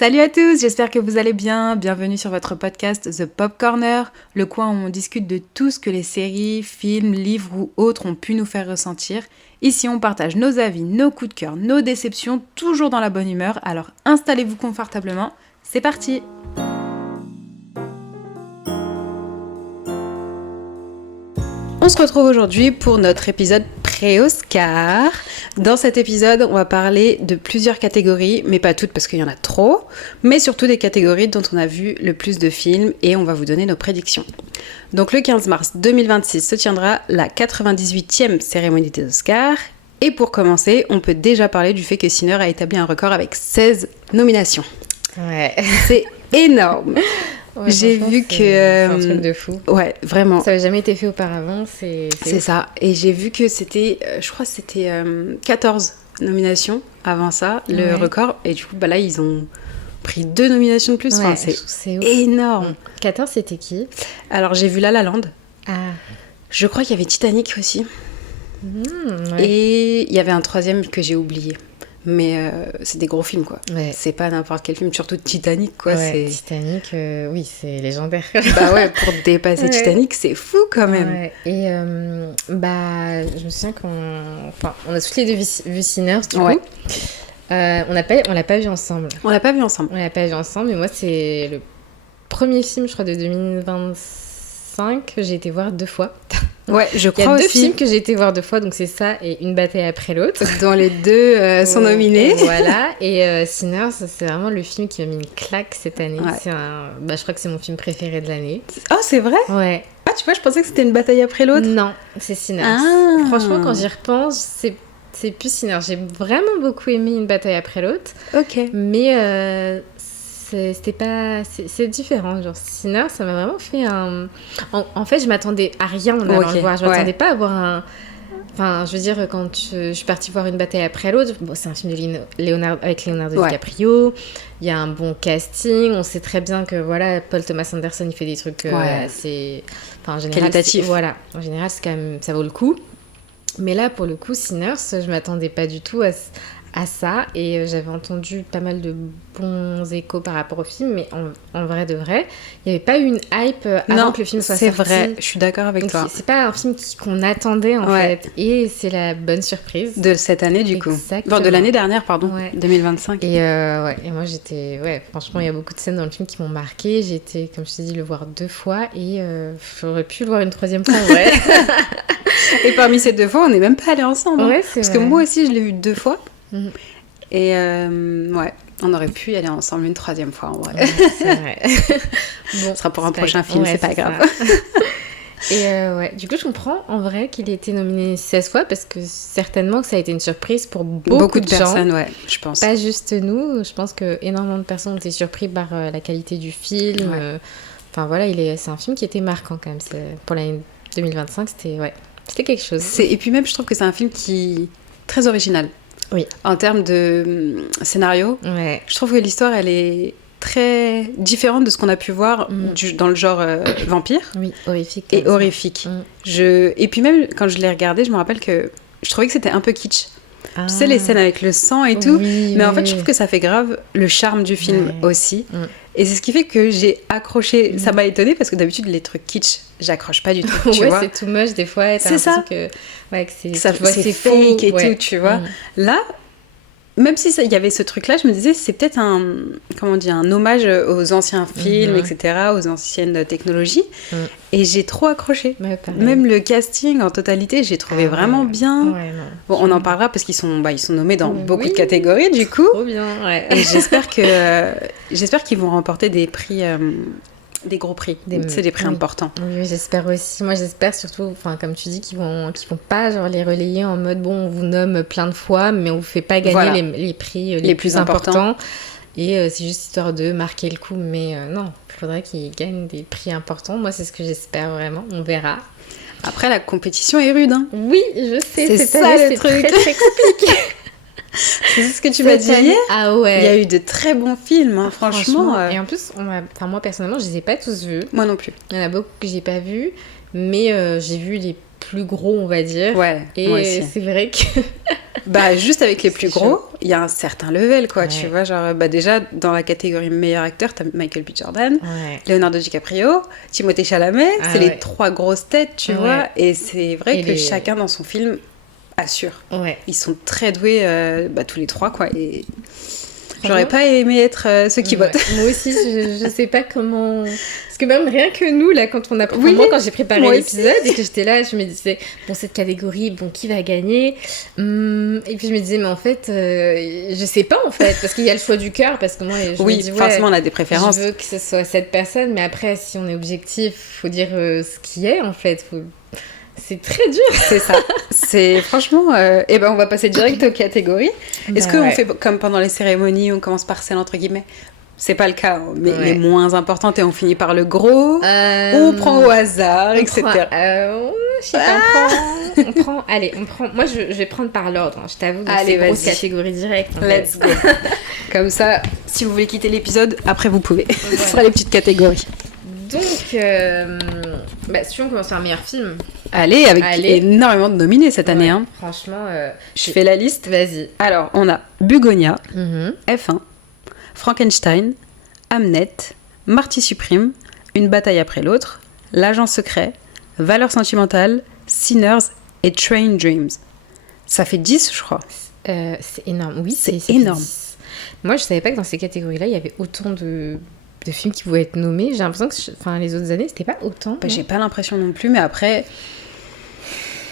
Salut à tous, j'espère que vous allez bien. Bienvenue sur votre podcast The Pop Corner, le coin où on discute de tout ce que les séries, films, livres ou autres ont pu nous faire ressentir. Ici, on partage nos avis, nos coups de cœur, nos déceptions, toujours dans la bonne humeur. Alors installez-vous confortablement, c'est parti! On se retrouve aujourd'hui pour notre épisode pré-Oscar. Dans cet épisode, on va parler de plusieurs catégories, mais pas toutes parce qu'il y en a trop, mais surtout des catégories dont on a vu le plus de films et on va vous donner nos prédictions. Donc le 15 mars 2026 se tiendra la 98e cérémonie des Oscars. Et pour commencer, on peut déjà parler du fait que Sinner a établi un record avec 16 nominations. Ouais. C'est énorme. Ouais, j'ai vu c'est un truc de fou. Ouais, vraiment. Ça n'avait jamais été fait auparavant, c'est ça. Et j'ai vu que c'était, je crois que c'était 14 nominations avant ça, le record. Et du coup, là, ils ont pris 2 nominations de plus. Ouais, enfin, c'est énorme. 14, c'était qui? Alors, j'ai vu La La Land. Ah. Je crois qu'il y avait Titanic aussi. Ouais. Et il y avait un troisième que j'ai oublié. Mais c'est des gros films, quoi. Ouais. C'est pas n'importe quel film, surtout Titanic, quoi. Ouais, Titanic, oui, c'est légendaire. Bah ouais, pour dépasser Titanic, c'est fou quand même. Ouais. Et je me souviens on a tous les deux vu Sinners, du coup. On l'a pas vu ensemble. On l'a pas vu ensemble, mais moi, c'est le premier film, je crois, de 2025 que j'ai été voir 2 fois. Ouais, je crois aussi. Il y a 2 films que j'ai été voir 2 fois, donc c'est ça et Une bataille après l'autre. Dont les 2 sont nominés. Voilà, et Sinners, c'est vraiment le film qui m'a mis une claque cette année. Ouais. Je crois que c'est mon film préféré de l'année. Oh, c'est vrai? Ouais. Ah, tu vois, je pensais que c'était Une bataille après l'autre. Non, c'est Sinners. Ah. Franchement, quand j'y repense, c'est plus Sinners. J'ai vraiment beaucoup aimé Une bataille après l'autre. Ok. Mais c'était pas... C'est différent. Genre, Sinners, ça m'a vraiment fait un... En fait, je m'attendais à rien en allant le voir. Je m'attendais pas à voir un... Enfin, je veux dire, quand je suis partie voir Une bataille après l'autre, bon, c'est un film avec Leonardo DiCaprio, il y a un bon casting, on sait très bien que voilà, Paul Thomas Anderson, il fait des trucs assez... Enfin, en général, qualitatif. Voilà, en général, c'est quand même, ça vaut le coup. Mais là, pour le coup, Sinners, je m'attendais pas du tout à ça, et j'avais entendu pas mal de bons échos par rapport au film, mais en vrai de vrai, il n'y avait pas eu une hype avant que le film soit sorti. C'est vrai, je suis d'accord avec toi. C'est pas un film qu'on attendait en fait, et c'est la bonne surprise. De cette année du coup. Bon, de l'année dernière, pardon, 2025. Et moi franchement, il y a beaucoup de scènes dans le film qui m'ont marquée. J'ai été, comme je t'ai dit, le voir 2 fois, et j'aurais pu le voir une 3e fois en vrai. Et parmi ces 2 fois, on n'est même pas allés ensemble. Ouais, parce que moi aussi, je l'ai eu 2 fois. Et on aurait pu y aller ensemble une 3e fois en vrai. Ouais, c'est vrai. Bon, ce sera pour un prochain film, c'est pas grave. Et du coup, je comprends en vrai qu'il ait été nominé 16 fois, parce que certainement que ça a été une surprise pour beaucoup de personnes, gens. je pense. Pas juste nous, je pense que énormément de personnes ont été surpris par la qualité du film. Enfin voilà, c'est un film qui était marquant quand même. Pour l'année 2025, c'était quelque chose. Et puis même, je trouve que c'est un film qui est très original. Oui. En termes de scénario, je trouve que l'histoire, elle est très différente de ce qu'on a pu voir dans le genre vampire. Oui, horrifique. Et horrifique. Et puis même, quand je l'ai regardé, je me rappelle que je trouvais que c'était un peu kitsch. Tu sais, les scènes avec le sang et tout. Mais en fait, je trouve que ça fait grave le charme du film aussi. Et c'est ce qui fait que j'ai accroché. Ça m'a étonnée parce que d'habitude, les trucs kitsch, j'accroche pas du tout. Tu vois, c'est too much des fois. C'est ça. Que c'est c'est fake et tout, tu vois. Là, même si il y avait ce truc-là, je me disais, c'est peut-être un hommage aux anciens films, etc., aux anciennes technologies. Et j'ai trop accroché. Même le casting en totalité, j'ai trouvé vraiment bien. Bon, on en parlera parce qu'ils sont nommés dans beaucoup de catégories, du coup. Trop bien, Et j'espère qu'ils vont remporter des prix... des gros prix, des prix importants. Oui, j'espère aussi. Moi, j'espère surtout, comme tu dis, qu'ils vont pas genre les relayer en mode on vous nomme plein de fois, mais on vous fait pas gagner les prix les plus importants. Et c'est juste histoire de marquer le coup. Mais non, il faudrait qu'ils gagnent des prix importants. Moi, c'est ce que j'espère vraiment. On verra. Après, la compétition est rude. Hein. Oui, je sais. C'est ça le truc. Très, très compliqué. C'est ce que tu m'as dit hier. Ah ouais. Il y a eu de très bons films, franchement. Et en plus, moi personnellement, je les ai pas tous vus. Moi non plus. Il y en a beaucoup que j'ai pas vus, mais j'ai vu les plus gros, on va dire. Ouais. Et moi aussi. c'est vrai que Bah, juste avec les plus C'est gros, chaud. il y a un certain level, quoi, Ouais. tu vois. Genre, bah, déjà, dans la catégorie meilleur acteur, t'as Michael B. Jordan, Ouais. Leonardo DiCaprio, Timothée Chalamet, Ah c'est ouais. les 3 grosses têtes, tu Ouais. vois. Et c'est vrai Et que les- chacun dans son film assure. Ouais. Ils sont très doués, bah, tous les 3, quoi. Et j'aurais Franchement, pas aimé être ceux qui ouais. votent. Moi aussi, je sais pas comment. Parce que même rien que nous, là, quand on a. Oui, moi, quand j'ai préparé moi l'épisode et que j'étais là, je me disais, bon, cette catégorie, bon, qui va gagner? Et puis je me disais, mais en fait, je sais pas, en fait, parce qu'il y a le choix du cœur, parce que moi, je me Oui, dis, ouais, forcément, on a des préférences. je veux que ce soit cette personne, mais après, si on est objectif, faut dire ce qui est, en fait. C'est très dur. C'est ça. C'est franchement. Eh ben, on va passer direct aux catégories. Est-ce Bah qu'on ouais. fait comme pendant les cérémonies, on commence par celle entre guillemets? C'est pas le cas, hein, mais Ouais. les moins importantes et on finit par le gros. Ou on prend au hasard, etc. Je sais pas, on prend. Allez, on prend. Moi, je vais prendre par l'ordre. Hein, je t'avoue, donc Allez, c'est grosse vas-y. catégorie directe. en Let's fait. go. Comme ça, si vous voulez quitter l'épisode, après vous pouvez. Ce sera les petites catégories. Donc, si tu veux, on commence par meilleur film. Allez, avec Allez. énormément de nominés cette année. Ouais, Hein. Franchement, Je fais la liste. vas-y. Alors, on a Bugonia, Mhm. F1, Frankenstein, Hamnet, Marty Supreme, Une bataille après l'autre, L'agent secret, Valeurs sentimentales, Sinners et Train Dreams. Ça fait 10, je crois. C'est énorme. Oui, C'est ça fait énorme. 10. Moi, je savais pas que dans ces catégories-là, il y avait autant de films qui pouvaient être nommés. J'ai l'impression que les autres années, c'était pas autant. Bah, non j'ai pas l'impression non plus, mais après,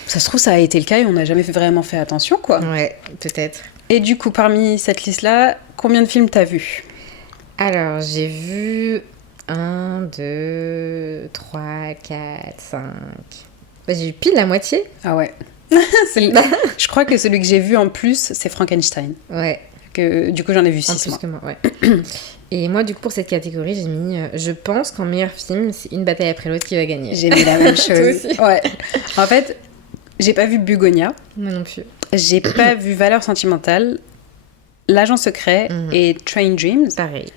ça se trouve, ça a été le cas et on n'a jamais vraiment fait attention, quoi. Ouais, peut-être. Et du coup, parmi cette liste-là, combien de films t'as vu? Alors, j'ai vu 1, 2, 3, 4, 5. J'ai eu pile la moitié. Ah ouais. Je crois que celui que j'ai vu en plus, c'est Frankenstein. Ouais, Que, du coup, j'en ai vu en 6, plus moi. que moi, ouais. Et moi, du coup, pour cette catégorie, j'ai mis. Je pense qu'en meilleur film, c'est Une bataille après l'autre qui va gagner. J'ai mis la même Toi chose. aussi. Ouais. En fait, j'ai pas vu Bugonia, Moi non plus. j'ai pas vu Valeurs sentimentales, L'agent secret Mhm. et Train Dreams. Pareil.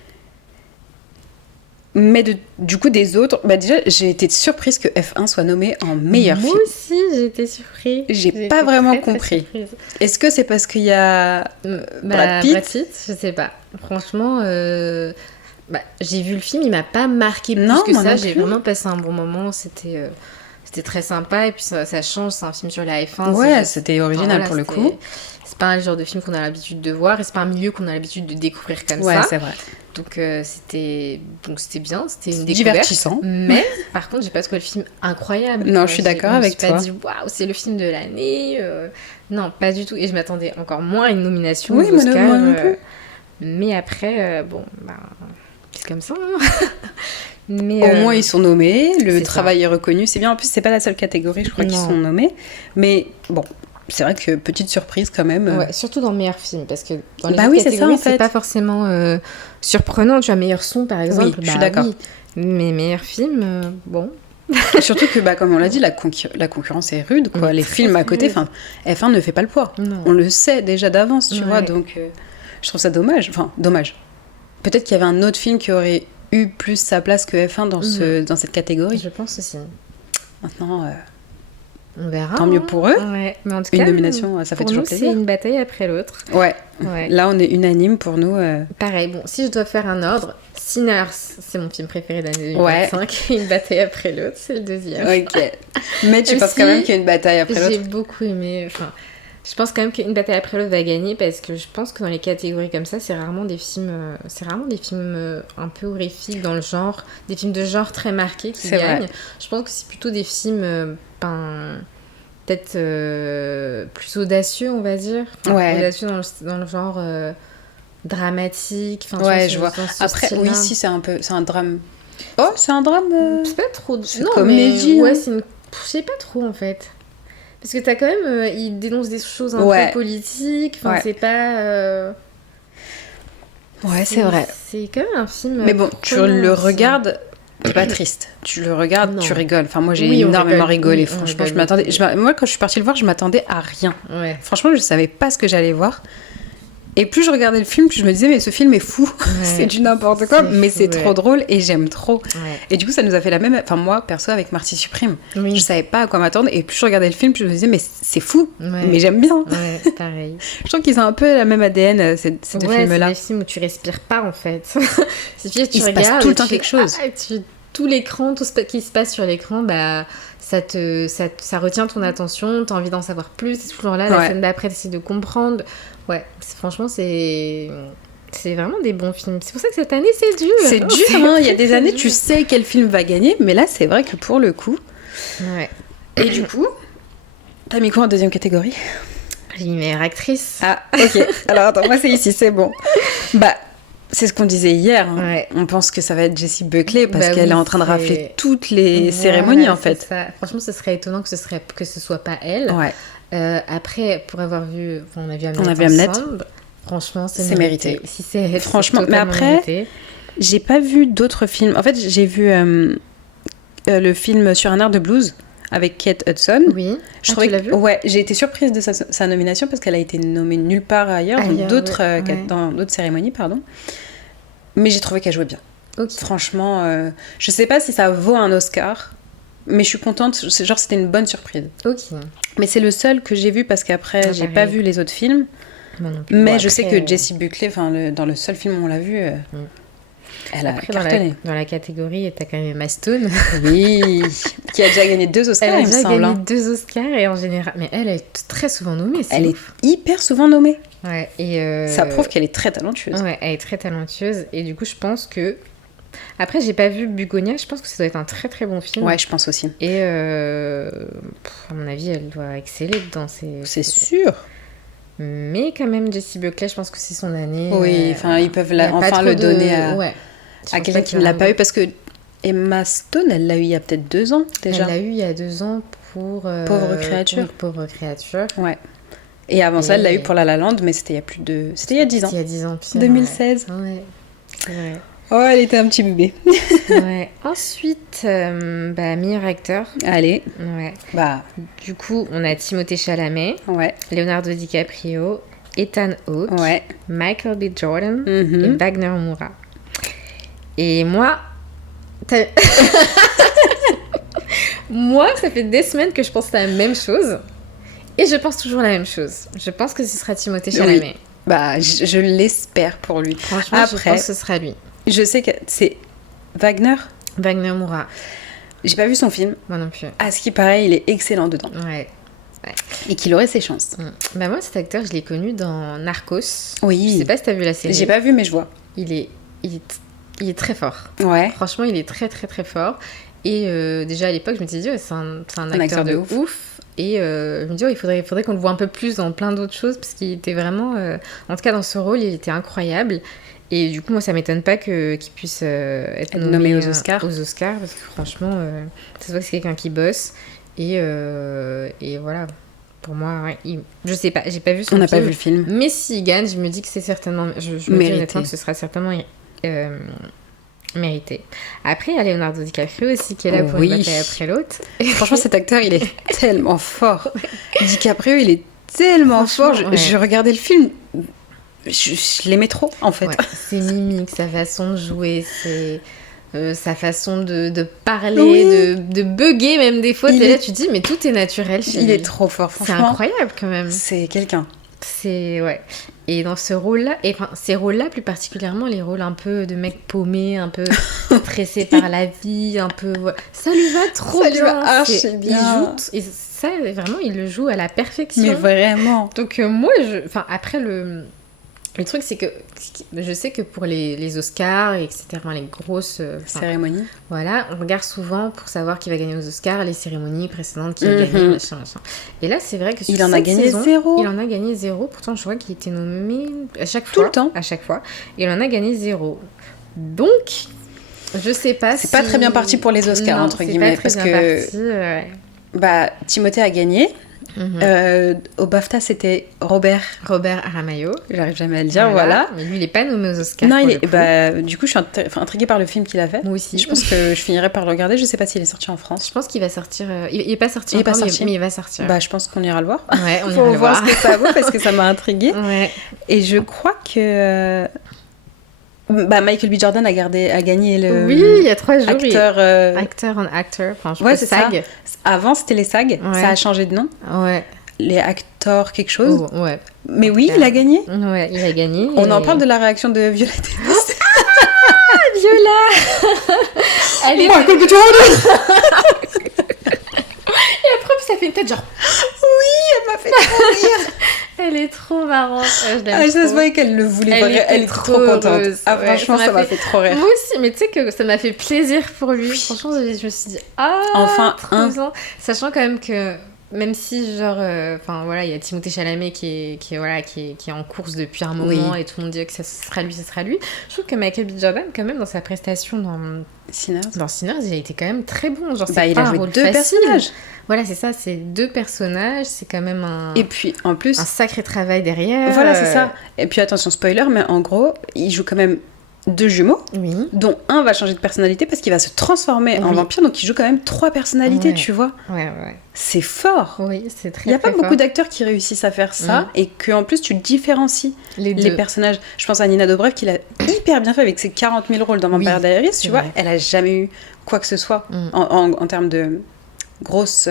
Mais du coup, des autres, bah déjà, j'ai été surprise que F1 soit nommé en meilleur Moi film. aussi, j'ai été surprise. J'ai J'ai pas été vraiment très, très compris. surprise. Est-ce que c'est parce qu'il y a Brad Pitt? Brad Pitt, je sais pas. Franchement, j'ai vu le film, il m'a pas marqué plus Non, que moi ça. non J'ai plus. vraiment passé un bon moment. C'était très sympa. Et puis ça change, c'est un film sur la F1. Ouais, c'est c'était original pour le coup. C'est pas le genre de film qu'on a l'habitude de voir et c'est pas un milieu qu'on a l'habitude de découvrir comme Ouais, ça. c'est vrai. Donc c'était bien, c'était une C'est découverte. divertissant. Mais par contre, j'ai pas trouvé le film incroyable. Non, je suis d'accord avec Je me toi. suis pas dit waouh, c'est le film de l'année. Non, pas du tout. Et je m'attendais encore moins à une nomination Oui, aux moi Oscars. non plus. Mais après, c'est comme ça. Hein. Mais, Au moins, ils sont nommés, le c'est travail est reconnu. C'est bien, en plus, c'est pas la seule catégorie, je crois, qu'ils Non. sont nommés. Mais bon, c'est vrai que petite surprise quand même. Ouais, surtout dans le meilleur film, parce que dans les Bah autres oui, c'est ça, catégories, en fait. c'est pas forcément surprenant. Tu vois, meilleur son, par exemple. je suis d'accord. Oui. Mais meilleur film, bon. Surtout que, comme on l'a dit, la concurrence est rude, quoi. Oui, Les très, films à très côté, rude. F1 ne fait pas le poids. Non. On le sait déjà d'avance, tu Ouais. vois, donc je trouve ça dommage. Enfin, dommage. Peut-être qu'il y avait un autre film qui aurait eu plus sa place que F1 dans cette catégorie. Je pense aussi. Maintenant, On verra. tant mieux pour eux. Ouais. Mais en tout Une cas, nomination, ça fait pour toujours nous, plaisir. c'est une bataille après l'autre. Ouais. Ouais. Là, on est unanime pour nous. Pareil, bon, si je dois faire un ordre, Sinners, c'est mon film préféré d'année Ouais. 2025, et Une bataille après l'autre, c'est le deuxième. Ok. Mais tu Même penses si quand même qu'il y a une bataille après J'ai l'autre. beaucoup aimé, je pense quand même qu'Une bataille après l'autre va gagner parce que je pense que dans les catégories comme ça, c'est rarement des films, un peu horrifiques dans le genre, des films de genre très marqués qui C'est vrai. gagnent. Je pense que c'est plutôt des films, peut-être plus audacieux, on va dire. Ouais. Audacieux dans le genre dramatique. Enfin, tu Ouais, ce- je vois. dans ce Après, style-là. oui, si, c'est un drame. Oh, c'est un drame. C'est pas trop. C'est Non, comédie, mais ouais, hein. c'est une. Je sais pas trop en fait. Parce que t'as quand même. Il dénonce des choses un Ouais. peu politiques. Enfin, Ouais. c'est pas. Ouais, c'est vrai. C'est quand même un film. Mais bon, tu prenant le aussi. regardes, t'es pas triste. Tu le regardes, Non. tu rigoles. Enfin, moi, j'ai Oui, on énormément rigole. rigolé. Oui, on Franchement, rigole je m'attendais. Moi, quand je suis partie le voir, je m'attendais à rien. Ouais. Franchement, je savais pas ce que j'allais voir. Et plus je regardais le film, plus je me disais, mais ce film est fou. C'est du n'importe quoi, mais c'est trop drôle et j'aime trop. Ouais. Et du coup, ça nous a fait la même... Enfin, moi, perso, avec Marty Supreme, je savais pas à quoi m'attendre. Et plus je regardais le film, plus je me disais, mais c'est fou, mais j'aime bien. Ouais, pareil. Je trouve qu'ils ont un peu la même ADN, ces deux films-là. C'est des films où tu respires pas, en fait. Il se passe tout le temps quelque chose. Tout l'écran, tout ce qui se passe sur l'écran, bah... Ça retient ton attention, t'as envie d'en savoir plus, c'est toujours là, la scène d'après, t'essaies de comprendre. Ouais, franchement, c'est vraiment des bons films. C'est pour ça que cette année, c'est dur. C'est dur, hein. Il y a des années, tu sais quel film va gagner, mais là, c'est vrai que pour le coup... Ouais. Et du coup, t'as mis quoi en deuxième catégorie ? J'ai mis meilleure actrice. Ah, ok. Alors, attends, moi, c'est ici, c'est bon. Bah... C'est ce qu'on disait hier. Hein. Ouais. On pense que ça va être Jessie Buckley parce qu'elle est en train de rafler toutes les cérémonies en fait. Ça. Franchement, ce serait étonnant que ce soit pas elle. Ouais. Après, pour avoir vu, on a vu Hamlet ensemble. Franchement, c'est mérité. Si c'est elle, franchement, mais après, mérité. J'ai pas vu d'autres films. En fait, j'ai vu le film Sur un air de blues avec Kate Hudson. Oui. Tu l'as vu ? Ouais, j'ai été surprise de sa nomination parce qu'elle a été nommée nulle part ailleurs dans d'autres cérémonies, pardon. Mais j'ai trouvé qu'elle jouait bien. Okay. Franchement, je sais pas si ça vaut un Oscar, mais je suis contente. C'était une bonne surprise. Ok. Mais c'est le seul que j'ai vu parce qu'après, j'ai pas vu les autres films. Mais je sais que Jessie Buckley, dans le seul film où on l'a vue, elle a cartonné. Dans la catégorie, t'as quand même Emma Stone. Oui, qui a déjà gagné 2 Oscars, il me semble. Elle a déjà gagné 2 Oscars et en général... Mais elle est très souvent nommée. Elle est hyper souvent nommée. Ouais, et ça prouve qu'elle est très talentueuse. Ouais, elle est très talentueuse. Et du coup, je pense que... Après, j'ai pas vu Bugonia. Je pense que ça doit être un très très bon film. Ouais, je pense aussi. Et à mon avis, elle doit exceller dedans. C'est sûr. Mais quand même, Jessie Buckley, je pense que c'est son année. Oui, ils peuvent enfin le donner à quelqu'un qui ne l'a pas eu. Parce que Emma Stone, elle l'a eu il y a peut-être 2 ans déjà. Elle l'a eu il y a 2 ans pour... Pauvre créature. Pauvre créature. Ouais. Et avant ça, elle l'a eu pour La La Land, mais c'était il y a 10 ans. C'était il y a 10 ans. Pire, 2016. Ouais, c'est vrai. Oh, elle était un petit bébé. Ouais. Ensuite, meilleur acteur. Allez. Ouais. Bah. Du coup, on a Timothée Chalamet. Ouais. Leonardo DiCaprio. Ethan Hawke. Ouais. Michael B. Jordan. Et Wagner Moura. Et moi... Moi, ça fait des semaines que je pense la même chose. Et je pense toujours la même chose. Je pense que ce sera Timothée Chalamet. Oui. Bah, je l'espère pour lui. Franchement, après, je pense que ce sera lui. Je sais que c'est Wagner Moura. J'ai pas vu son film. Moi non plus. À ce qui paraît, il est excellent dedans. Ouais. Et qu'il aurait ses chances. Bah moi, cet acteur, je l'ai connu dans Narcos. Oui. Je sais pas si t'as vu la série. J'ai pas vu, mais je vois. Il est très fort. Ouais. Franchement, il est très très très fort. Et déjà à l'époque, je me suis dit, c'est un acteur de ouf. Et je me dis, il faudrait qu'on le voit un peu plus dans plein d'autres choses, parce qu'il était vraiment... en tout cas, dans ce rôle, il était incroyable. Et du coup, moi, ça m'étonne pas qu'il puisse être nommé aux Oscars. Parce que franchement, ça se voit que c'est quelqu'un qui bosse. Et voilà. Pour moi, je sais pas, j'ai pas vu son film. On n'a pas vu le film. Mais s'il gagne, je me dis que c'est certainement... Je me dis honnêtement que ce sera certainement... mérité. Après, il y a Leonardo DiCaprio aussi qui est là pour une bataille après l'autre. Franchement, cet acteur, il est tellement fort. DiCaprio, il est tellement fort. Je regardais le film, je l'aimais trop, en fait. Ouais, ses mimiques, sa façon de jouer, sa façon de parler, de bugger même des fois. Là, tu te dis, mais tout est naturel chez lui. Il est trop fort, franchement. C'est incroyable quand même. C'est quelqu'un. Ouais. Et dans ce rôle-là, ces rôles-là plus particulièrement, les rôles un peu de mec paumé, un peu stressé par la vie, un peu... Ça lui va trop bien. Ça lui va archi bien. Et ça, vraiment, il le joue à la perfection. Mais vraiment. Donc moi, après le truc, c'est que je sais que pour les Oscars, etc., les grosses cérémonies, voilà, on regarde souvent pour savoir qui va gagner aux Oscars, les cérémonies précédentes, qui a gagné, machin. Et là, c'est vrai que sur il en a gagné saison, 0. Il en a gagné 0. Pourtant, je vois qu'il était nommé à chaque fois. Tout le temps. À chaque fois. Il en a gagné 0. Donc, je sais pas c'est pas très bien parti pour les Oscars, entre guillemets. Pas très bien parti, Timothée a gagné. Au BAFTA, c'était Robert Aramayo. J'arrive jamais à le dire, voilà. Mais lui, il est pas nommé aux Oscars. Non, du coup, je suis intriguée par le film qu'il a fait. Moi aussi. Je pense que je finirai par le regarder. Je sais pas s'il est sorti en France. Je pense qu'il va sortir. Il est pas sorti encore, mais il va sortir. Je pense qu'on ira le voir. Ouais, on ira le voir. Faut voir ce que ça vaut parce que ça m'a intriguée. Ouais. Et je crois que Michael B. Jordan a gagné le. Oui, il y a 3 jours. Acteur on actor. Enfin, je c'est SAG. Ça. Avant, c'était les SAG. Ouais. Ça a changé de nom. Ouais. Les acteurs quelque chose. Oh, ouais. Mais oui, il a gagné. Ouais, il a gagné. On en parle de la réaction de Viola Davis. Viola. Michael B. Jordan. Et après, ça fait une tête genre. Oui, elle m'a fait trop rire. Elle est trop marrante. Ça se voyait qu'elle le voulait. Elle est trop contente. Heureuse. Franchement, ça m'a fait trop rire. Moi aussi, mais tu sais que ça m'a fait plaisir pour lui. Franchement, je me suis dit, enfin, trop bien. Sachant quand même que, même si, genre, il y a Timothée Chalamet qui est en course depuis un moment et tout le monde dit que ce sera lui. Je trouve que Michael B. Jordan, quand même, dans sa prestation dans Sinners, il a été quand même très bon. Genre, il a joué 2 personnages. Voilà, c'est ça, c'est 2 personnages, c'est quand même Et puis, en plus... un sacré travail derrière. Voilà, c'est ça. Et puis, attention, spoiler, mais en gros, il joue quand même 2 jumeaux, dont un va changer de personnalité parce qu'il va se transformer en vampire, donc il joue quand même 3 personnalités, tu vois. Ouais. C'est fort. Oui, c'est très, il n'y a pas beaucoup d'acteurs qui réussissent à faire ça, et qu'en plus, tu différencies les personnages. Je pense à Nina Dobrev, qui l'a hyper bien fait avec ses 40 000 rôles dans Vampire Diaries, tu vois. Elle a jamais eu quoi que ce soit en termes de grosse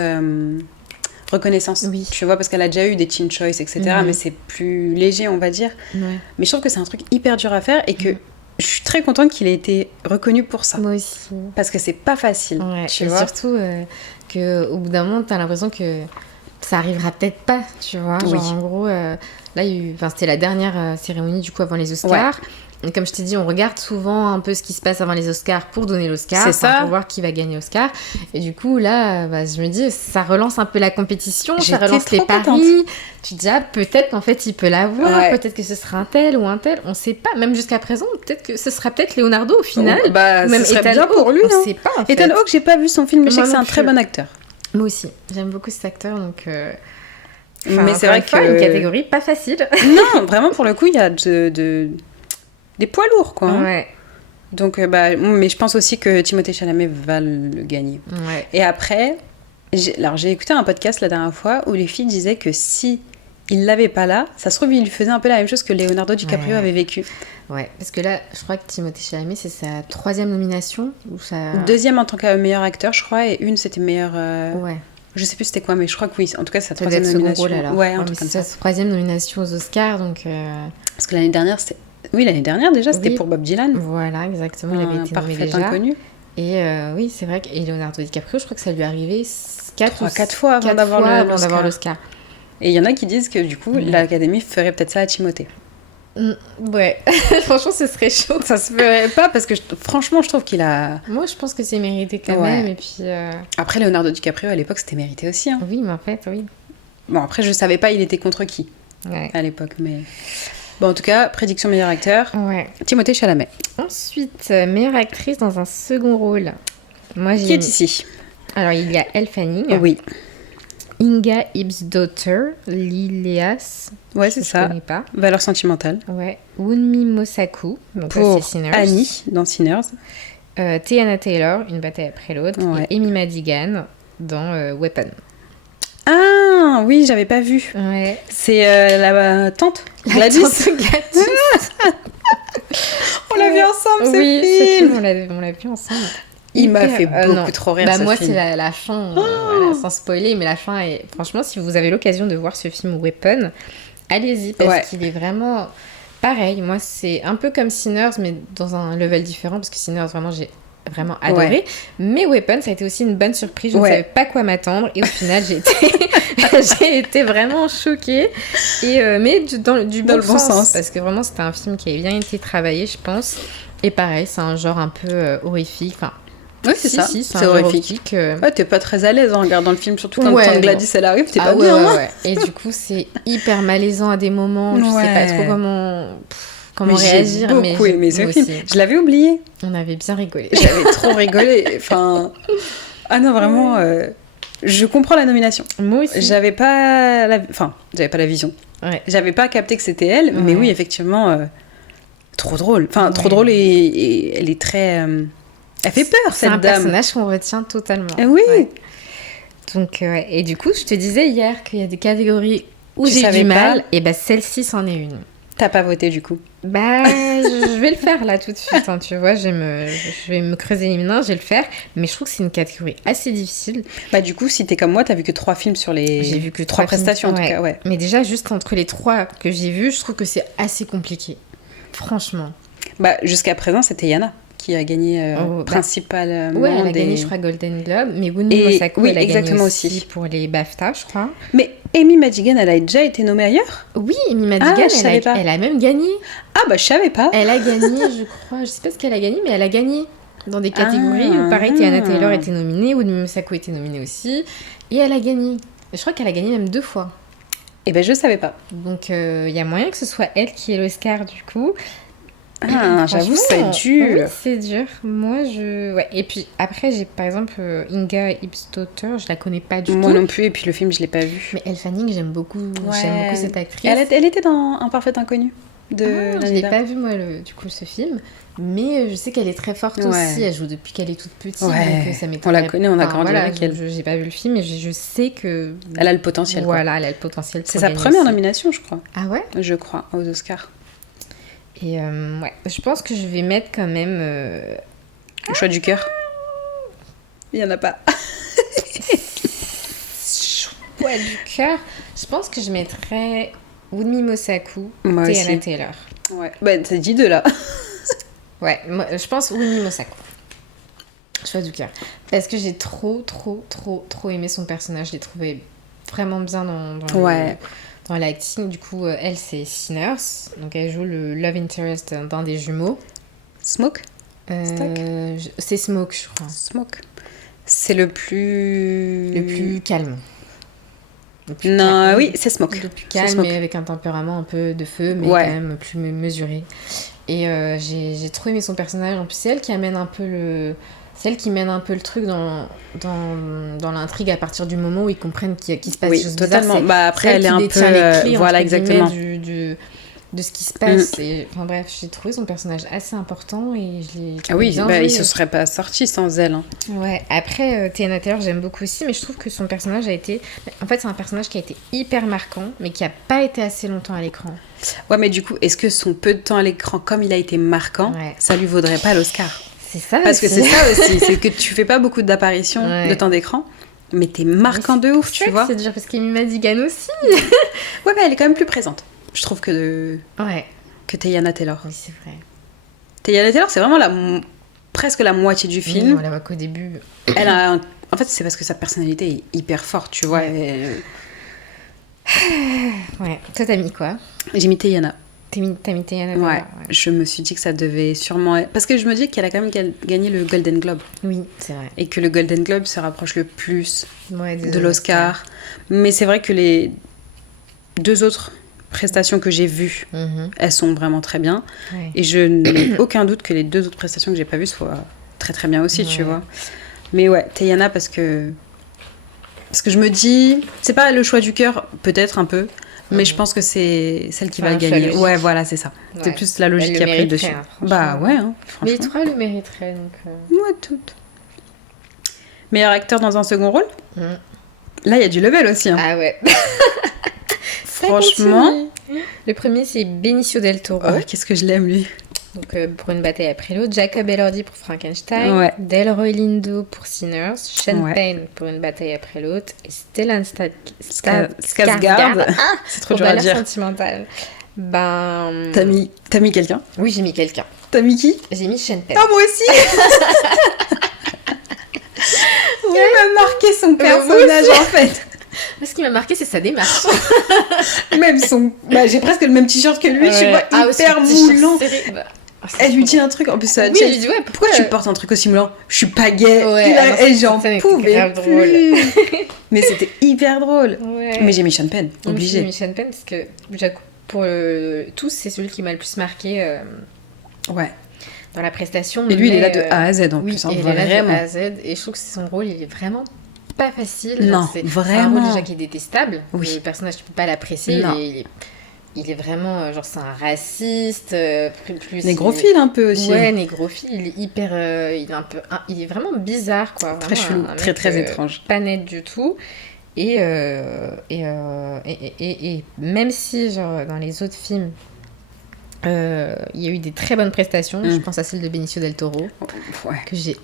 reconnaissance, tu vois, parce qu'elle a déjà eu des Teen Choice, etc., mais c'est plus léger, on va dire. Mais je trouve que c'est un truc hyper dur à faire et que je suis très contente qu'il ait été reconnu pour ça. Moi aussi. Parce que c'est pas facile, tu vois. Surtout qu'au bout d'un moment, t'as l'impression que ça arrivera peut-être pas, tu vois. Genre, en gros, là, c'était la dernière cérémonie, du coup, avant les Oscars. Ouais. Et comme je t'ai dit, on regarde souvent un peu ce qui se passe avant les Oscars pour donner l'Oscar, pour voir qui va gagner l'Oscar. Et du coup, là, je me dis, ça relance un peu la compétition, ça relance les paris. Tu te dis, peut-être qu'en fait, il peut l'avoir, peut-être que ce sera un tel ou un tel. On sait pas, même jusqu'à présent, peut-être que ce sera peut-être Leonardo au final. Même ce serait bien pour lui. On sait pas, en fait. Ethan Hawke, j'ai pas vu son film, mais je sais que c'est un très bon acteur. Moi aussi, j'aime beaucoup cet acteur, donc... mais c'est vrai que... une catégorie pas facile. Non, vraiment, pour le coup, il y a des poids lourds, quoi. Ouais. Donc, mais je pense aussi que Timothée Chalamet va le gagner. Ouais. Et après, j'ai écouté un podcast la dernière fois où les filles disaient que si il l'avait pas là, ça se trouve, il faisait un peu la même chose que Leonardo DiCaprio avait vécu. Ouais, parce que là, je crois que Timothée Chalamet, c'est sa 3e nomination. Ou sa... 2e en tant que meilleur acteur, je crois, et une, c'était meilleur... Ouais. Je sais plus c'était quoi, mais je crois que oui. En tout cas, c'est sa 3e nomination. Rôle, alors. Ouais, un truc comme ça. C'est sa 3e nomination aux Oscars, donc... Parce que l'année dernière, c'était... Oui, l'année dernière déjà, c'était pour Bob Dylan. Voilà, exactement. Il avait été nommé déjà. Inconnu. Et oui, c'est vrai que Leonardo DiCaprio, je crois que ça lui est arrivé 4 fois avant d'avoir l'Oscar. Et il y en a qui disent que du coup, l'Académie ferait peut-être ça à Timothée. Ouais, franchement, ce serait chaud. Ça se ferait pas parce que franchement, je trouve qu'il a... Moi, je pense que c'est mérité quand même. Et puis, Après, Leonardo DiCaprio, à l'époque, c'était mérité aussi. Hein. Oui, mais en fait, oui. Bon, après, je savais pas il était contre qui à l'époque, mais... Bon, en tout cas, prédiction meilleur acteur, Timothée Chalamet. Ensuite, meilleure actrice dans un second rôle. Qui est ici? Alors, il y a Elle Fanning. Oui. Inga Ibsdottir, Lilias. Ouais, c'est ça. Je connais pas. Valeur sentimentale. Ouais. Wunmi Mosaku, donc pour Sinners. Annie dans Sinners. Teyana Taylor, Une bataille après l'autre. Et Amy Madigan dans Weapon. Ah oui, j'avais pas vu. Ouais. C'est la tante Gladys. On l'a vu ensemble, ce film. On l'a vu ensemble. Il m'a fait beaucoup trop rire, ce moi, film. c'est la fin, voilà, sans spoiler, mais la fin est... Franchement, si vous avez l'occasion de voir ce film Weapon, allez-y, parce qu'il est vraiment... Pareil, moi, c'est un peu comme Sinners, mais dans un level différent, parce que Sinners, vraiment, j'ai vraiment adoré. Ouais. Mais Weapon, ça a été aussi une bonne surprise. Je ne savais pas quoi m'attendre. Et au final, j'ai été vraiment choquée. Mais dans le bon sens. Parce que vraiment, c'était un film qui avait bien été travaillé, je pense. Et pareil, c'est un genre un peu horrifique. Enfin, oui, c'est ça. C'est horrifique. Ouais, t'es pas très à l'aise en regardant le film, surtout quand Gladys elle arrive, t'es pas bien. Ouais. Et du coup, c'est hyper malaisant à des moments. Tu sais pas trop comment réagir. J'ai beaucoup aimé ce film. Je l'avais oublié. On avait bien rigolé. J'avais trop rigolé. Enfin... Ah non, vraiment... je comprends la nomination. Moi aussi. J'avais pas la vision. Ouais. J'avais pas capté que c'était elle, mais oui, effectivement, trop drôle. Enfin, trop drôle et elle est très... elle fait peur, cette dame. C'est un personnage qu'on retient totalement. Oui. Ouais. Donc, et du coup, je te disais hier qu'il y a des catégories où j'ai du mal, et bah celle-ci, c'en est une. T'as pas voté, du coup? Bah, je vais le faire là tout de suite, hein, tu vois, je vais me creuser les mains, je vais le faire, mais je trouve que c'est une catégorie assez difficile. Bah du coup, si t'es comme moi, t'as vu que 3 films sur les... J'ai vu que 3 prestations, films, en tout cas, ouais. Mais déjà, juste entre les 3 que j'ai vus, je trouve que c'est assez compliqué, franchement. Bah, jusqu'à présent, c'était Yana qui a gagné principalement elle a gagné, je crois, Golden Globe, mais Wunmi Mosaku, elle a gagné aussi pour les BAFTA, je crois. Mais Amy Madigan, elle a déjà été nommée ailleurs? Oui, Amy Madigan, elle a même gagné. Ah bah je savais pas. Elle a gagné, je crois, je sais pas ce qu'elle a gagné, mais elle a gagné dans des catégories où pareil, Tiana Taylor était nominée, Wunmi Mosaku était nominée aussi, et elle a gagné. Je crois qu'elle a gagné même 2 fois. Eh ben je savais pas. Donc il y a moyen que ce soit elle qui ait l'Oscar du coup. Ah, j'avoue, c'est dur. Oui, c'est dur. Moi, ouais. Et puis après, j'ai par exemple Inga Ipsdotter, je la connais pas du tout. Moi non plus, et puis le film, je l'ai pas vu. Mais Elle Fanning, j'aime beaucoup cette actrice. Elle était dans Un Parfait Inconnu de je l'ai pas vu, moi, du coup, ce film. Mais je sais qu'elle est très forte aussi. Elle joue depuis qu'elle est toute petite. Donc ça m'étonne. On la connaît, on a grandi avec elle. J'ai pas vu le film, mais je sais que... Elle a le potentiel. Voilà, elle a le potentiel. C'est sa première nomination, je crois. Ah ouais? Je crois, aux Oscars. Et je pense que je vais mettre quand même... Le choix du cœur. Il y en a pas. Choix du cœur. Je pense que je mettrais Wunmi Mosaku, Tiana Taylor. Ouais, bah t'as dit 2 là. Ouais, moi, je pense Wunmi Mosaku. Choix du cœur. Parce que j'ai trop aimé son personnage. Je l'ai trouvé vraiment bien dans l'acting. Du coup, elle, c'est Sinners. Donc, elle joue le love interest d'un des jumeaux. Smoke c'est Smoke, je crois. Smoke. C'est le plus calme. Oui, c'est Smoke. Le plus calme, mais avec un tempérament un peu de feu, mais quand même plus mesuré. Et j'ai trop aimé son personnage. En plus, c'est elle qui amène un peu C'est elle qui mène un peu le truc dans l'intrigue à partir du moment où ils comprennent qu'il se passe des choses totalement. Bizarres. Après, elle est un peu... les clés, voilà, exactement. De ce qui se passe. Et, enfin bref, j'ai trouvé son personnage assez important et je l'ai trouvé bien joué. Il se serait pas sorti sans elle. Hein. Ouais, après, Tiana Taylor, j'aime beaucoup aussi, mais je trouve que son personnage a été... En fait, c'est un personnage qui a été hyper marquant, mais qui a pas été assez longtemps à l'écran. Ouais, mais du coup, est-ce que son peu de temps à l'écran, comme il a été marquant, ça lui vaudrait pas l'Oscar? C'est ça Parce aussi. Que c'est ça aussi, c'est que tu fais pas beaucoup d'apparitions de temps d'écran, mais t'es marquant de ouf, tu vois. C'est dur, parce qu'Amy Madigan aussi. Ouais, mais elle est quand même plus présente, je trouve, que Tiana Taylor. Oui, c'est vrai. Tiana Taylor, c'est vraiment presque la moitié du film. Oui, on la voit qu'au début. Elle a En fait, c'est parce que sa personnalité est hyper forte, tu vois. Ouais. Toi, t'as mis quoi? J'ai mis Tiana. T'as mis Tiana. Ouais, je me suis dit que ça devait sûrement être... Parce que je me dis qu'elle a quand même gagné le Golden Globe. Oui, c'est vrai. Et que le Golden Globe se rapproche le plus de l'Oscar. Mais c'est vrai que les 2 autres prestations que j'ai vues, elles sont vraiment très bien. Ouais. Et je n'ai aucun doute que les 2 autres prestations que j'ai pas vues soient très très bien aussi, tu vois. Mais ouais, Tiana, parce que je me dis... C'est pas le choix du cœur, peut-être un peu... Mais je pense que c'est celle qui va le gagner. Ouais, voilà, c'est ça. Ouais. C'est plus la logique qui a pris dessus. Bah ouais, hein, franchement. Mais les 3 le mériteraient, donc... Ouais, toutes. Meilleur acteur dans un second rôle. Là, il y a du level aussi. Hein. Ah ouais. Franchement. Le premier, c'est Benicio del Toro. Oh, qu'est-ce que je l'aime, lui. Donc, pour Une bataille après l'autre. Jacob Elordi pour Frankenstein. Delroy Lindo pour Sinners. Sean Penn pour Une bataille après l'autre. Et Stellan Skarsgård. C'est trop dur à dire. Sentimental. Ben... T'as mis quelqu'un? Oui, j'ai mis quelqu'un. T'as mis qui? J'ai mis Sean Penn. Ah, moi aussi. Il m'a marqué son personnage, en fait. Ce qui m'a marqué, c'est sa démarche. Même j'ai presque le même t-shirt que lui, tu vois, hyper moulant. Elle lui dit un truc, en plus ça dit, pourquoi tu portes un truc aussi moulant? Je suis pas gay. Et j'en pouvais plus. Mais c'était hyper drôle. Mais j'ai mis Sean Penn, obligé. J'ai mis Sean Penn parce que pour tous, c'est celui qui m'a le plus marqué dans la prestation. Et lui, il est là de A à Z en plus. Il est là de A à Z. Et je trouve que son rôle, il est vraiment pas facile. Non, c'est vraiment. un rôle déjà qui est détestable. Oui. Le personnage, tu peux pas l'apprécier. Il est vraiment, genre, c'est un raciste. Plus négrophile un peu aussi. Ouais, négrophile. Il est hyper... il est vraiment bizarre, quoi. Très chelou, très très étrange. Pas net du tout. Et même si, genre, dans les autres films, il y a eu des très bonnes prestations, je pense à celle de Benicio del Toro, que j'ai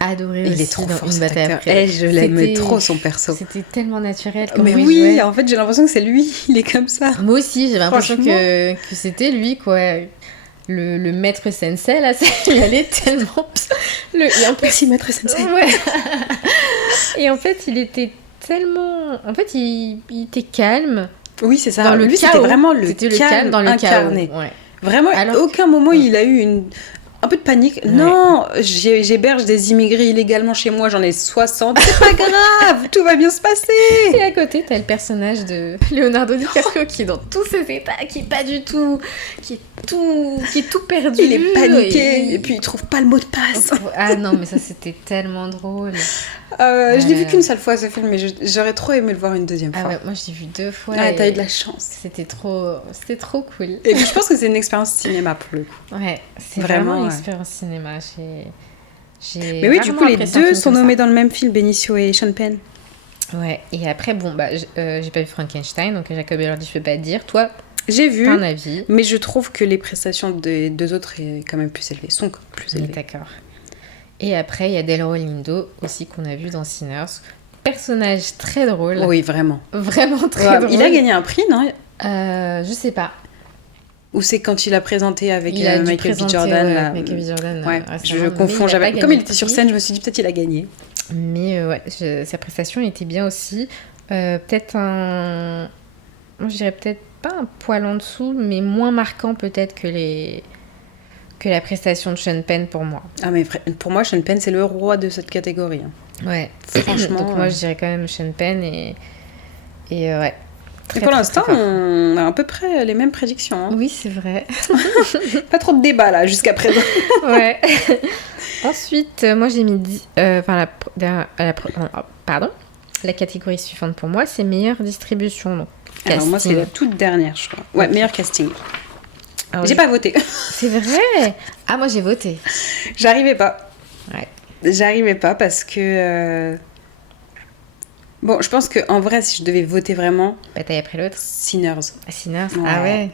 adoré aussi. Il est trop dans fort, Une cet bataille acteur. Je l'aimais trop, son perso. C'était tellement naturel. Mais oui, en fait, j'ai l'impression que c'est lui, il est comme ça. Moi aussi, j'ai l'impression que c'était lui, quoi. Le maître sensei, là, il allait tellement... Merci, maître sensei. Ouais. Et en fait, il était tellement... En fait, il était calme. Oui, c'est ça. Dans le lui, chaos. C'était vraiment le calme dans le incarné. Chaos. Ouais. Vraiment, à aucun moment il a eu un peu de panique. Ouais. Non, j'héberge des immigrés illégalement chez moi, j'en ai 60. C'est pas grave, tout va bien se passer. Et à côté, t'as le personnage de Leonardo DiCaprio qui est dans tous ses états, qui est pas du tout... qui est tout perdu. Il est paniqué, et puis il trouve pas le mot de passe. Ah non, mais ça, c'était tellement drôle. Je l'ai vu qu'une seule fois, ce film, mais j'aurais trop aimé le voir une deuxième fois. Ah ouais, moi, je l'ai vu 2 fois. Ah, t'as eu de la chance. C'était trop cool. Et puis, je pense que c'est une expérience cinéma, pour le coup. Ouais, c'est vraiment une expérience cinéma. Mais oui, du coup, les deux sont nommés dans le même film, Benicio et Sean Penn. Ouais, et après, bon, j'ai pas vu Frankenstein, donc Jacob Elordi, je peux pas te dire. Toi, j'ai vu, un avis. Mais je trouve que les prestations des 2 autres sont quand même plus élevées. D'accord. Et après, il y a Delroy Lindo aussi qu'on a vu dans Sinners. Personnage très drôle. Oui, vraiment. Vraiment très drôle. Il a gagné un prix, non ? Je sais pas. Ou c'est quand il a présenté avec Michael B. Jordan. Ouais, Michael B. Jordan. Ouais, je confonds. Comme il était sur scène, je me suis dit peut-être il a gagné. Mais sa prestation était bien aussi. Peut-être un... Moi, je dirais peut-être pas un poil en dessous, mais moins marquant peut-être que la prestation de Sean Penn pour moi. Ah, mais pour moi, Sean Penn, c'est le roi de cette catégorie. Ouais. Franchement. Donc moi, je dirais quand même Sean Penn et ouais. Et pour l'instant, on a à peu près les mêmes prédictions. Hein. Oui, c'est vrai. Pas trop de débat là, jusqu'à présent. Ouais. Ensuite, moi j'ai mis... pardon. La catégorie suivante pour moi, c'est meilleure distribution. Donc, alors moi, c'est la toute dernière, je crois. Ouais, meilleur casting. Alors, j'ai pas voté. C'est vrai. Ah, moi j'ai voté. J'arrivais pas. Ouais. J'arrivais pas parce que... Bon, je pense qu'en vrai, si je devais voter vraiment... Bataille après l'autre. Sinners. Sinners, ouais. Ah ouais.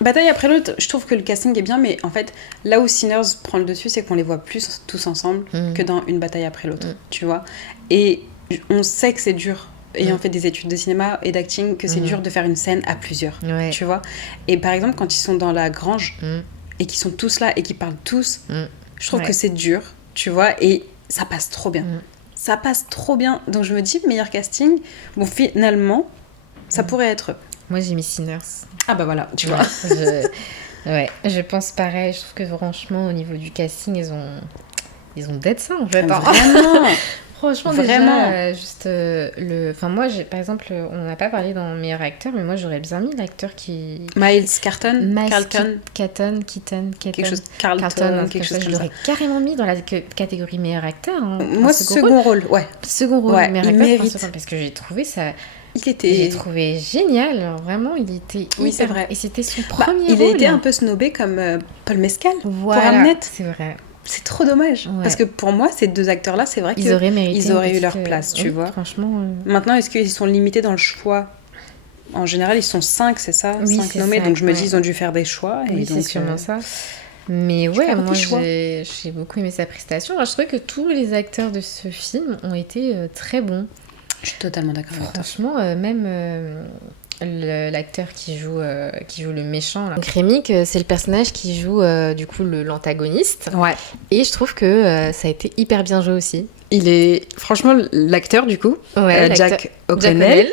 Bataille après l'autre, je trouve que le casting est bien, mais en fait, là où Sinners prend le dessus, c'est qu'on les voit plus tous ensemble que dans Une bataille après l'autre, tu vois. Et on sait que c'est dur, ayant fait des études de cinéma et d'acting, que c'est dur de faire une scène à plusieurs, tu vois. Et par exemple, quand ils sont dans la grange et qu'ils sont tous là et qu'ils parlent tous, je trouve que c'est dur, tu vois, et ça passe trop bien. Ça passe trop bien. Donc je me dis, meilleur casting, bon, finalement, ça pourrait être eux. Moi, j'ai mis Sinners. Ah bah voilà, tu vois. Je pense pareil. Je trouve que franchement, au niveau du casting, ils ont dead ça, en fait. Vraiment. Franchement, vraiment. Déjà, juste Enfin, moi, par exemple, on n'a pas parlé dans meilleur acteur, mais moi, j'aurais bien mis l'acteur qui... Miles Keaton. Keaton. Quelque chose. Carlton, quelque chose je l'aurais carrément mis dans la catégorie meilleur acteur. Hein, moi, second rôle, ouais. Second rôle, ouais, meilleur acteur. Mérite. Parce que j'ai trouvé ça... J'ai trouvé génial. Alors, vraiment, il était c'est vrai. Et c'était son premier rôle. Il a été un peu snobé comme Paul Mescal pour Hamlet. C'est vrai. C'est trop dommage. Ouais. Parce que pour moi, ces 2 acteurs-là, c'est vrai qu'ils auraient eu leur place, tu vois. Franchement. Maintenant, est-ce qu'ils sont limités dans le choix ? En général, ils sont 5, c'est ça ? Oui, 5 nommés, donc je me dis, ils ont dû faire des choix. Oui, et donc, c'est sûrement ça. Mais ouais, moi, j'ai beaucoup aimé sa prestation. Alors, je trouvais que tous les acteurs de ce film ont été très bons. Je suis totalement d'accord avec toi. Franchement, même l'acteur qui joue le méchant, là. Donc Rémic, c'est le personnage qui joue du coup l'antagoniste. Ouais. Et je trouve que ça a été hyper bien joué aussi. Il est... Franchement, l'acteur du coup, Jack O'Connell,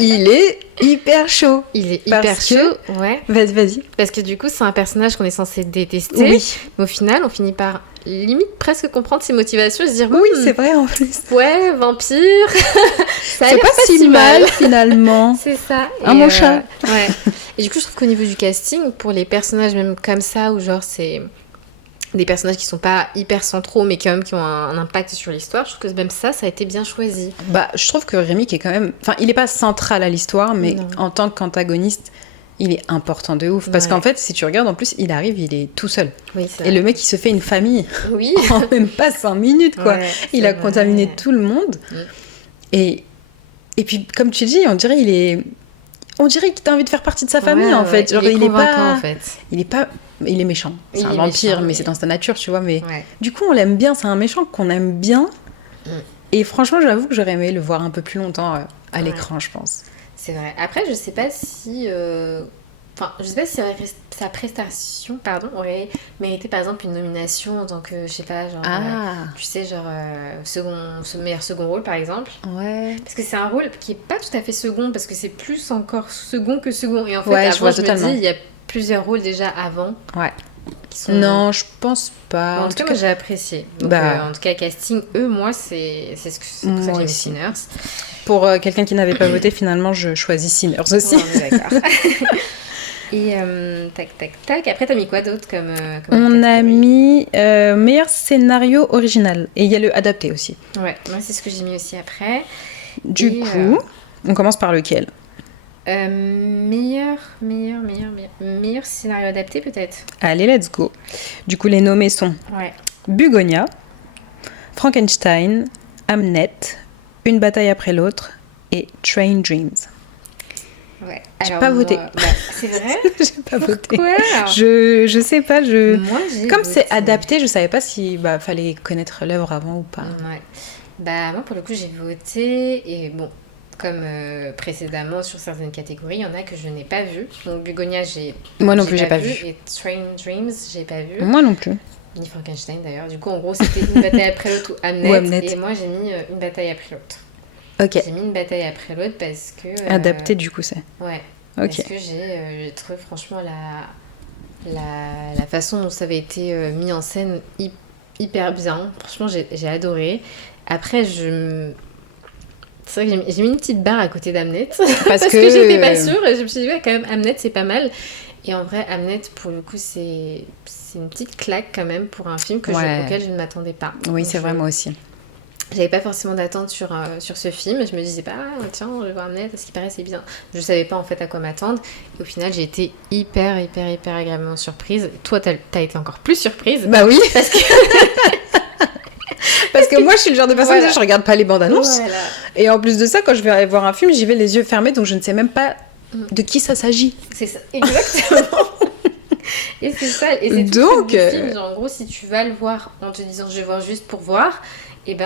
il est hyper chaud. Il est hyper chaud, ouais. Vas-y. Parce que du coup, c'est un personnage qu'on est censé détester. Oui. Mais au final, on finit par limite presque comprendre ses motivations et se dire oui, c'est vrai en plus. Ouais, vampire. Ça c'est pas si mal finalement. C'est ça. Mon chat. Ouais. Et du coup, je trouve qu'au niveau du casting, pour les personnages même comme ça, où genre c'est des personnages qui sont pas hyper centraux, mais quand même qui ont un impact sur l'histoire. Je trouve que même ça a été bien choisi. Bah, je trouve que Rémi qui est quand même... Enfin, il est pas central à l'histoire, mais en tant qu'antagoniste, il est important de ouf. Parce qu'en fait, si tu regardes, en plus, il arrive, il est tout seul. Oui, et le mec, il se fait une famille. Oui. En même pas 5 minutes, quoi. Il a contaminé tout le monde. Et puis, comme tu dis, on dirait qu'il a envie de faire partie de sa famille, en fait. Genre, il est convaincant, en fait. Il est méchant. C'est un vampire, mais c'est dans sa nature, tu vois. Mais du coup, on l'aime bien. C'est un méchant qu'on aime bien. Et franchement, j'avoue que j'aurais aimé le voir un peu plus longtemps à l'écran, je pense. C'est vrai. Après, je sais pas si... Enfin, je sais pas si sa prestation, aurait mérité, par exemple, une nomination en tant que, je sais pas, genre... tu sais, genre... meilleur second rôle, par exemple. Ouais. Parce que c'est un rôle qui est pas tout à fait second, parce que c'est plus encore second que second. Et en fait, avant, je me dis, il y a plusieurs rôles déjà avant. Ouais. Non, je pense pas. En tout cas, moi, j'ai apprécié. Donc, en tout cas, casting, moi, c'est pour ça que j'ai mis Sinners. Pour quelqu'un qui n'avait pas voté, finalement, je choisis Sinners aussi. On est d'accord. Et tac. Après, t'as mis quoi d'autre comme on a mis meilleur scénario original. Et il y a le adapté aussi. Ouais, moi, c'est ce que j'ai mis aussi après. Du coup, on commence par lequel ? Meilleur scénario adapté, peut-être. Allez, let's go. Du coup, les nommés sont Bugonia, Frankenstein, Hamnet, Une bataille après l'autre et Train Dreams. Ouais. J'ai pas voté. C'est vrai. J'ai pas voté. Pourquoi ? Je sais pas. Moi, comme c'est adapté, je savais pas si fallait connaître l'œuvre avant ou pas. Ouais. Moi, pour le coup, j'ai voté et bon. Comme précédemment sur certaines catégories, il y en a que je n'ai pas vu. Donc Bugonia, moi non plus, j'ai pas vu. Et Train Dreams, j'ai pas vu. Moi non plus. Ni Frankenstein d'ailleurs. Du coup, en gros, c'était Une bataille après l'autre ou Hamnet. Et moi, j'ai mis Une bataille après l'autre. Ok. J'ai mis Une bataille après l'autre parce que... Adapté, du coup, c'est. Ouais. Ok. Parce que j'ai trouvé franchement la façon dont ça avait été mis en scène hyper bien. Franchement, j'ai adoré. Après, c'est vrai que j'ai mis une petite barre à côté d'Hamnet parce que j'étais pas sûre et je me suis dit quand même Hamnet c'est pas mal et en vrai Hamnet pour le coup c'est une petite claque quand même pour un film auquel je ne m'attendais pas. Oui, c'est vrai, moi aussi. J'avais pas forcément d'attente sur ce film, je me disais pas tiens je vais voir Hamnet parce qu'il paraît c'est bien. Je savais pas en fait à quoi m'attendre et au final j'ai été hyper agréablement surprise. Toi t'as été encore plus surprise. Bah oui parce que moi je suis le genre de personne je regarde pas les bandes annonces et en plus de ça quand je vais aller voir un film j'y vais les yeux fermés donc je ne sais même pas de qui ça s'agit. C'est ça, exactement. Et c'est ça, et c'est tout le film, genre en gros si tu vas le voir en te disant je vais voir juste pour voir, et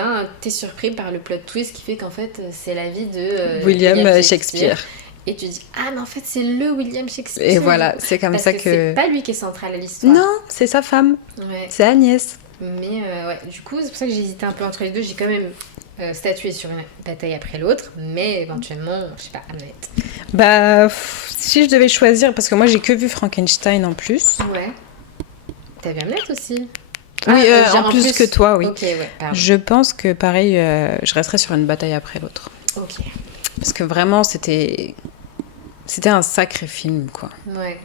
t'es surpris par le plot twist qui fait qu'en fait c'est la vie de William Shakespeare. Et tu dis mais en fait c'est le William Shakespeare. Et voilà, c'est comme ça que c'est pas lui qui est central à l'histoire. Non, c'est sa femme. C'est Agnès. Mais du coup c'est pour ça que j'ai hésité un peu entre les deux. J'ai quand même statué sur Une bataille après l'autre, mais éventuellement je sais pas, Hamnet. Si je devais choisir, parce que moi j'ai que vu Frankenstein en plus. Ouais. T'as vu Hamnet aussi? Oui, en plus que toi, oui. Ok, ouais, pardon. Je pense que pareil, je resterais sur Une bataille après l'autre. Ok. Parce que vraiment c'était un sacré film, quoi. Ouais.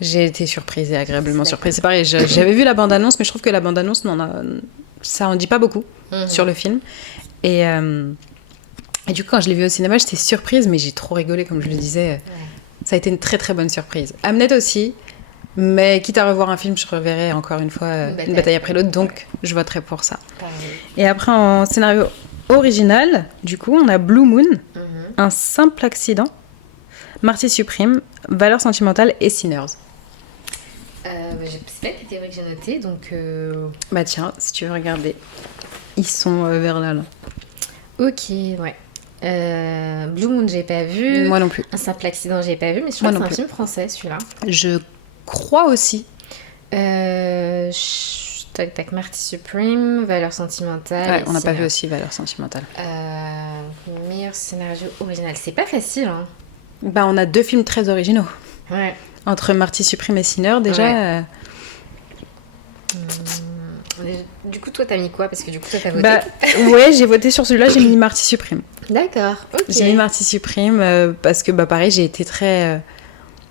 J'ai été surprise et agréablement surprise. C'est pareil, j'avais vu la bande-annonce, mais je trouve que la bande-annonce, ça en dit pas beaucoup sur le film. Et du coup, quand je l'ai vu au cinéma, j'étais surprise, mais j'ai trop rigolé, comme je le disais. Ouais. Ça a été une très très bonne surprise. Hamnet aussi, mais quitte à revoir un film, je reverrai encore une fois Une bataille après l'autre, donc je voterai pour ça. Pareil. Et après, en scénario original, du coup, on a Blue Moon, Un simple accident, Marty Supreme, Valeurs sentimentales et Sinners. Je sais pas les catégories que j'ai notées, donc... Bah tiens, si tu veux regarder, ils sont vers là. Ok, ouais. Blue Moon, j'ai pas vu. Moi non plus. Un simple accident, j'ai pas vu, mais je crois que c'est un film français, celui-là. Je crois aussi. Tac, Marty Supreme, Valeurs sentimentales. Ouais, on n'a pas vu aussi Valeurs sentimentales. Meilleur scénario original. C'est pas facile, hein. On a 2 films très originaux. Ouais. Entre Marty Supreme et Sinner, déjà. Ouais. Du coup, toi, t'as mis quoi? Parce que du coup, toi, t'as voté. Ouais, j'ai voté sur celui-là, j'ai mis Marty Supreme. D'accord, ok. J'ai mis Marty Supreme parce que, pareil, j'ai été très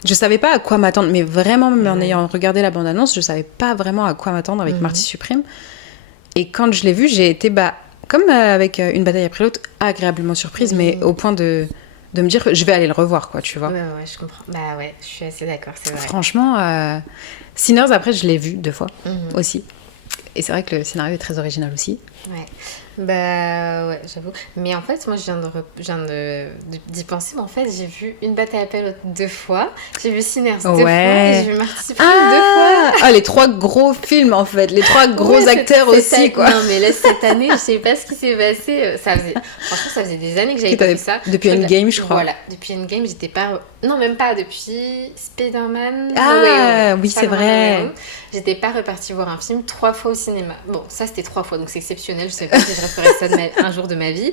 Je savais pas à quoi m'attendre, mais vraiment, même en ayant regardé la bande-annonce, je savais pas vraiment à quoi m'attendre avec Marty Supreme. Et quand je l'ai vu, j'ai été, comme avec Une bataille après l'autre, agréablement surprise, mais au point de me dire que je vais aller le revoir, quoi, tu vois. Ouais, je comprends. Bah ouais, je suis assez d'accord, c'est vrai. Franchement, Sinners, après, je l'ai vu 2 fois aussi. Et c'est vrai que le scénario est très original aussi. Ouais. Bah ouais, j'avoue. Mais en fait, moi, je viens d'y penser. Mais en fait, j'ai vu Une bataille après l'autre 2 fois. J'ai vu Sinners 2 fois. Et j'ai vu Marty Supreme 2 fois. Ah, les 3 gros films, en fait. Les 3 gros acteurs aussi, quoi. Non, mais là, cette année, je sais pas ce qui s'est passé. Franchement, ça faisait des années que j'avais pas vu ça. Depuis Endgame, je crois. Voilà, depuis Endgame, j'étais pas... Non, même pas. Depuis Spider-Man. Ah, oui, c'est vrai. J'étais pas repartie voir un film 3 fois au cinéma. Bon, ça, c'était 3 fois, donc c'est exceptionnel. Je sais pas si je referais ça un jour de ma vie.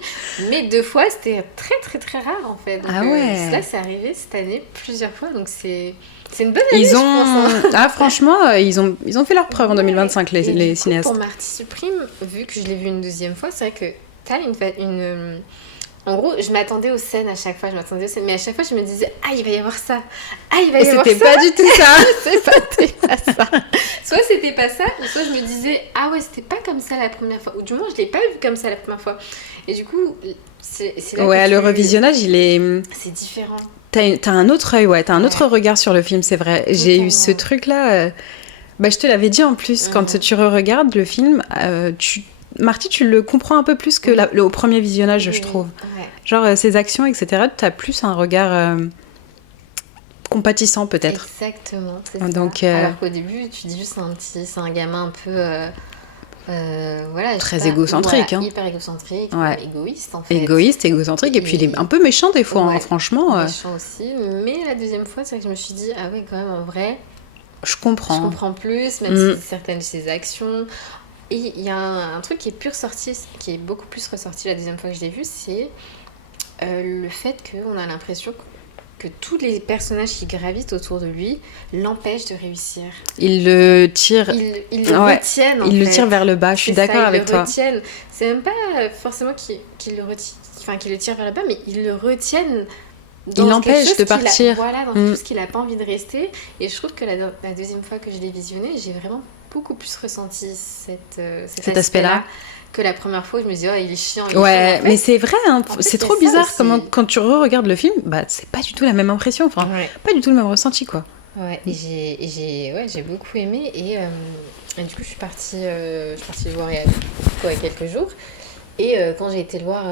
Mais 2 fois, c'était très, très, très rare, en fait. Donc, là, c'est arrivé cette année plusieurs fois. Donc, c'est une bonne année, je pense. Ah, franchement, ils ont fait leur preuve en 2025, les cinéastes. Pour Marty Supreme, vu que je l'ai vu une 2e fois, c'est vrai que t'as une... En gros, je m'attendais aux scènes à chaque fois, mais à chaque fois, je me disais, ah, il va y avoir ça, ah, il va y avoir ça. C'était pas du tout ça. C'était pas ça. Soit c'était pas ça, ou soit je me disais, ah ouais, c'était pas comme ça la première fois. Ou du moins, je l'ai pas vu comme ça la première fois. Et du coup, c'est là que le revisionnage, il est... C'est différent. T'as un autre œil, t'as un autre regard sur le film, c'est vrai. Totalement. J'ai eu ce truc-là... je te l'avais dit en plus, quand tu re-regardes le film, Marty, tu le comprends un peu plus que au premier visionnage, je trouve. Ouais. Genre, ses actions, etc., tu as plus un regard compatissant, peut-être. Exactement, c'est ça. Alors qu'au début, tu dis juste c'est un gamin un peu... très égocentrique. Hyper égocentrique, égoïste, en fait. Égocentrique, et puis il est un peu méchant des fois, franchement. Méchant aussi, mais la 2e fois, c'est vrai que je me suis dit, ah ouais, quand même, en vrai... Je comprends plus, même si certaines de ses actions... Et il y a un truc qui est beaucoup plus ressorti la 2e fois que je l'ai vu, c'est le fait qu'on a l'impression que tous les personnages qui gravitent autour de lui l'empêchent de réussir. Ils le tirent... Ils le retiennent, en fait. Ils le tirent vers le bas, je suis d'accord avec toi. Ils le retiennent. C'est même pas forcément qu'ils le tirent vers le bas, mais ils le retiennent... Il l'empêche de partir. Dans quelque chose qu'il n'a pas envie de rester. Et je trouve que la 2e fois que je l'ai visionné, j'ai vraiment beaucoup plus ressenti cet aspect-là que la première fois où je me disais, il est chiant. Mais c'est vrai, c'est trop bizarre quand tu re-regardes le film, c'est pas du tout la même impression, pas du tout le même ressenti, quoi. Ouais, et j'ai beaucoup aimé. Et du coup, je suis partie le voir il y a quelques jours. Et quand j'ai été le voir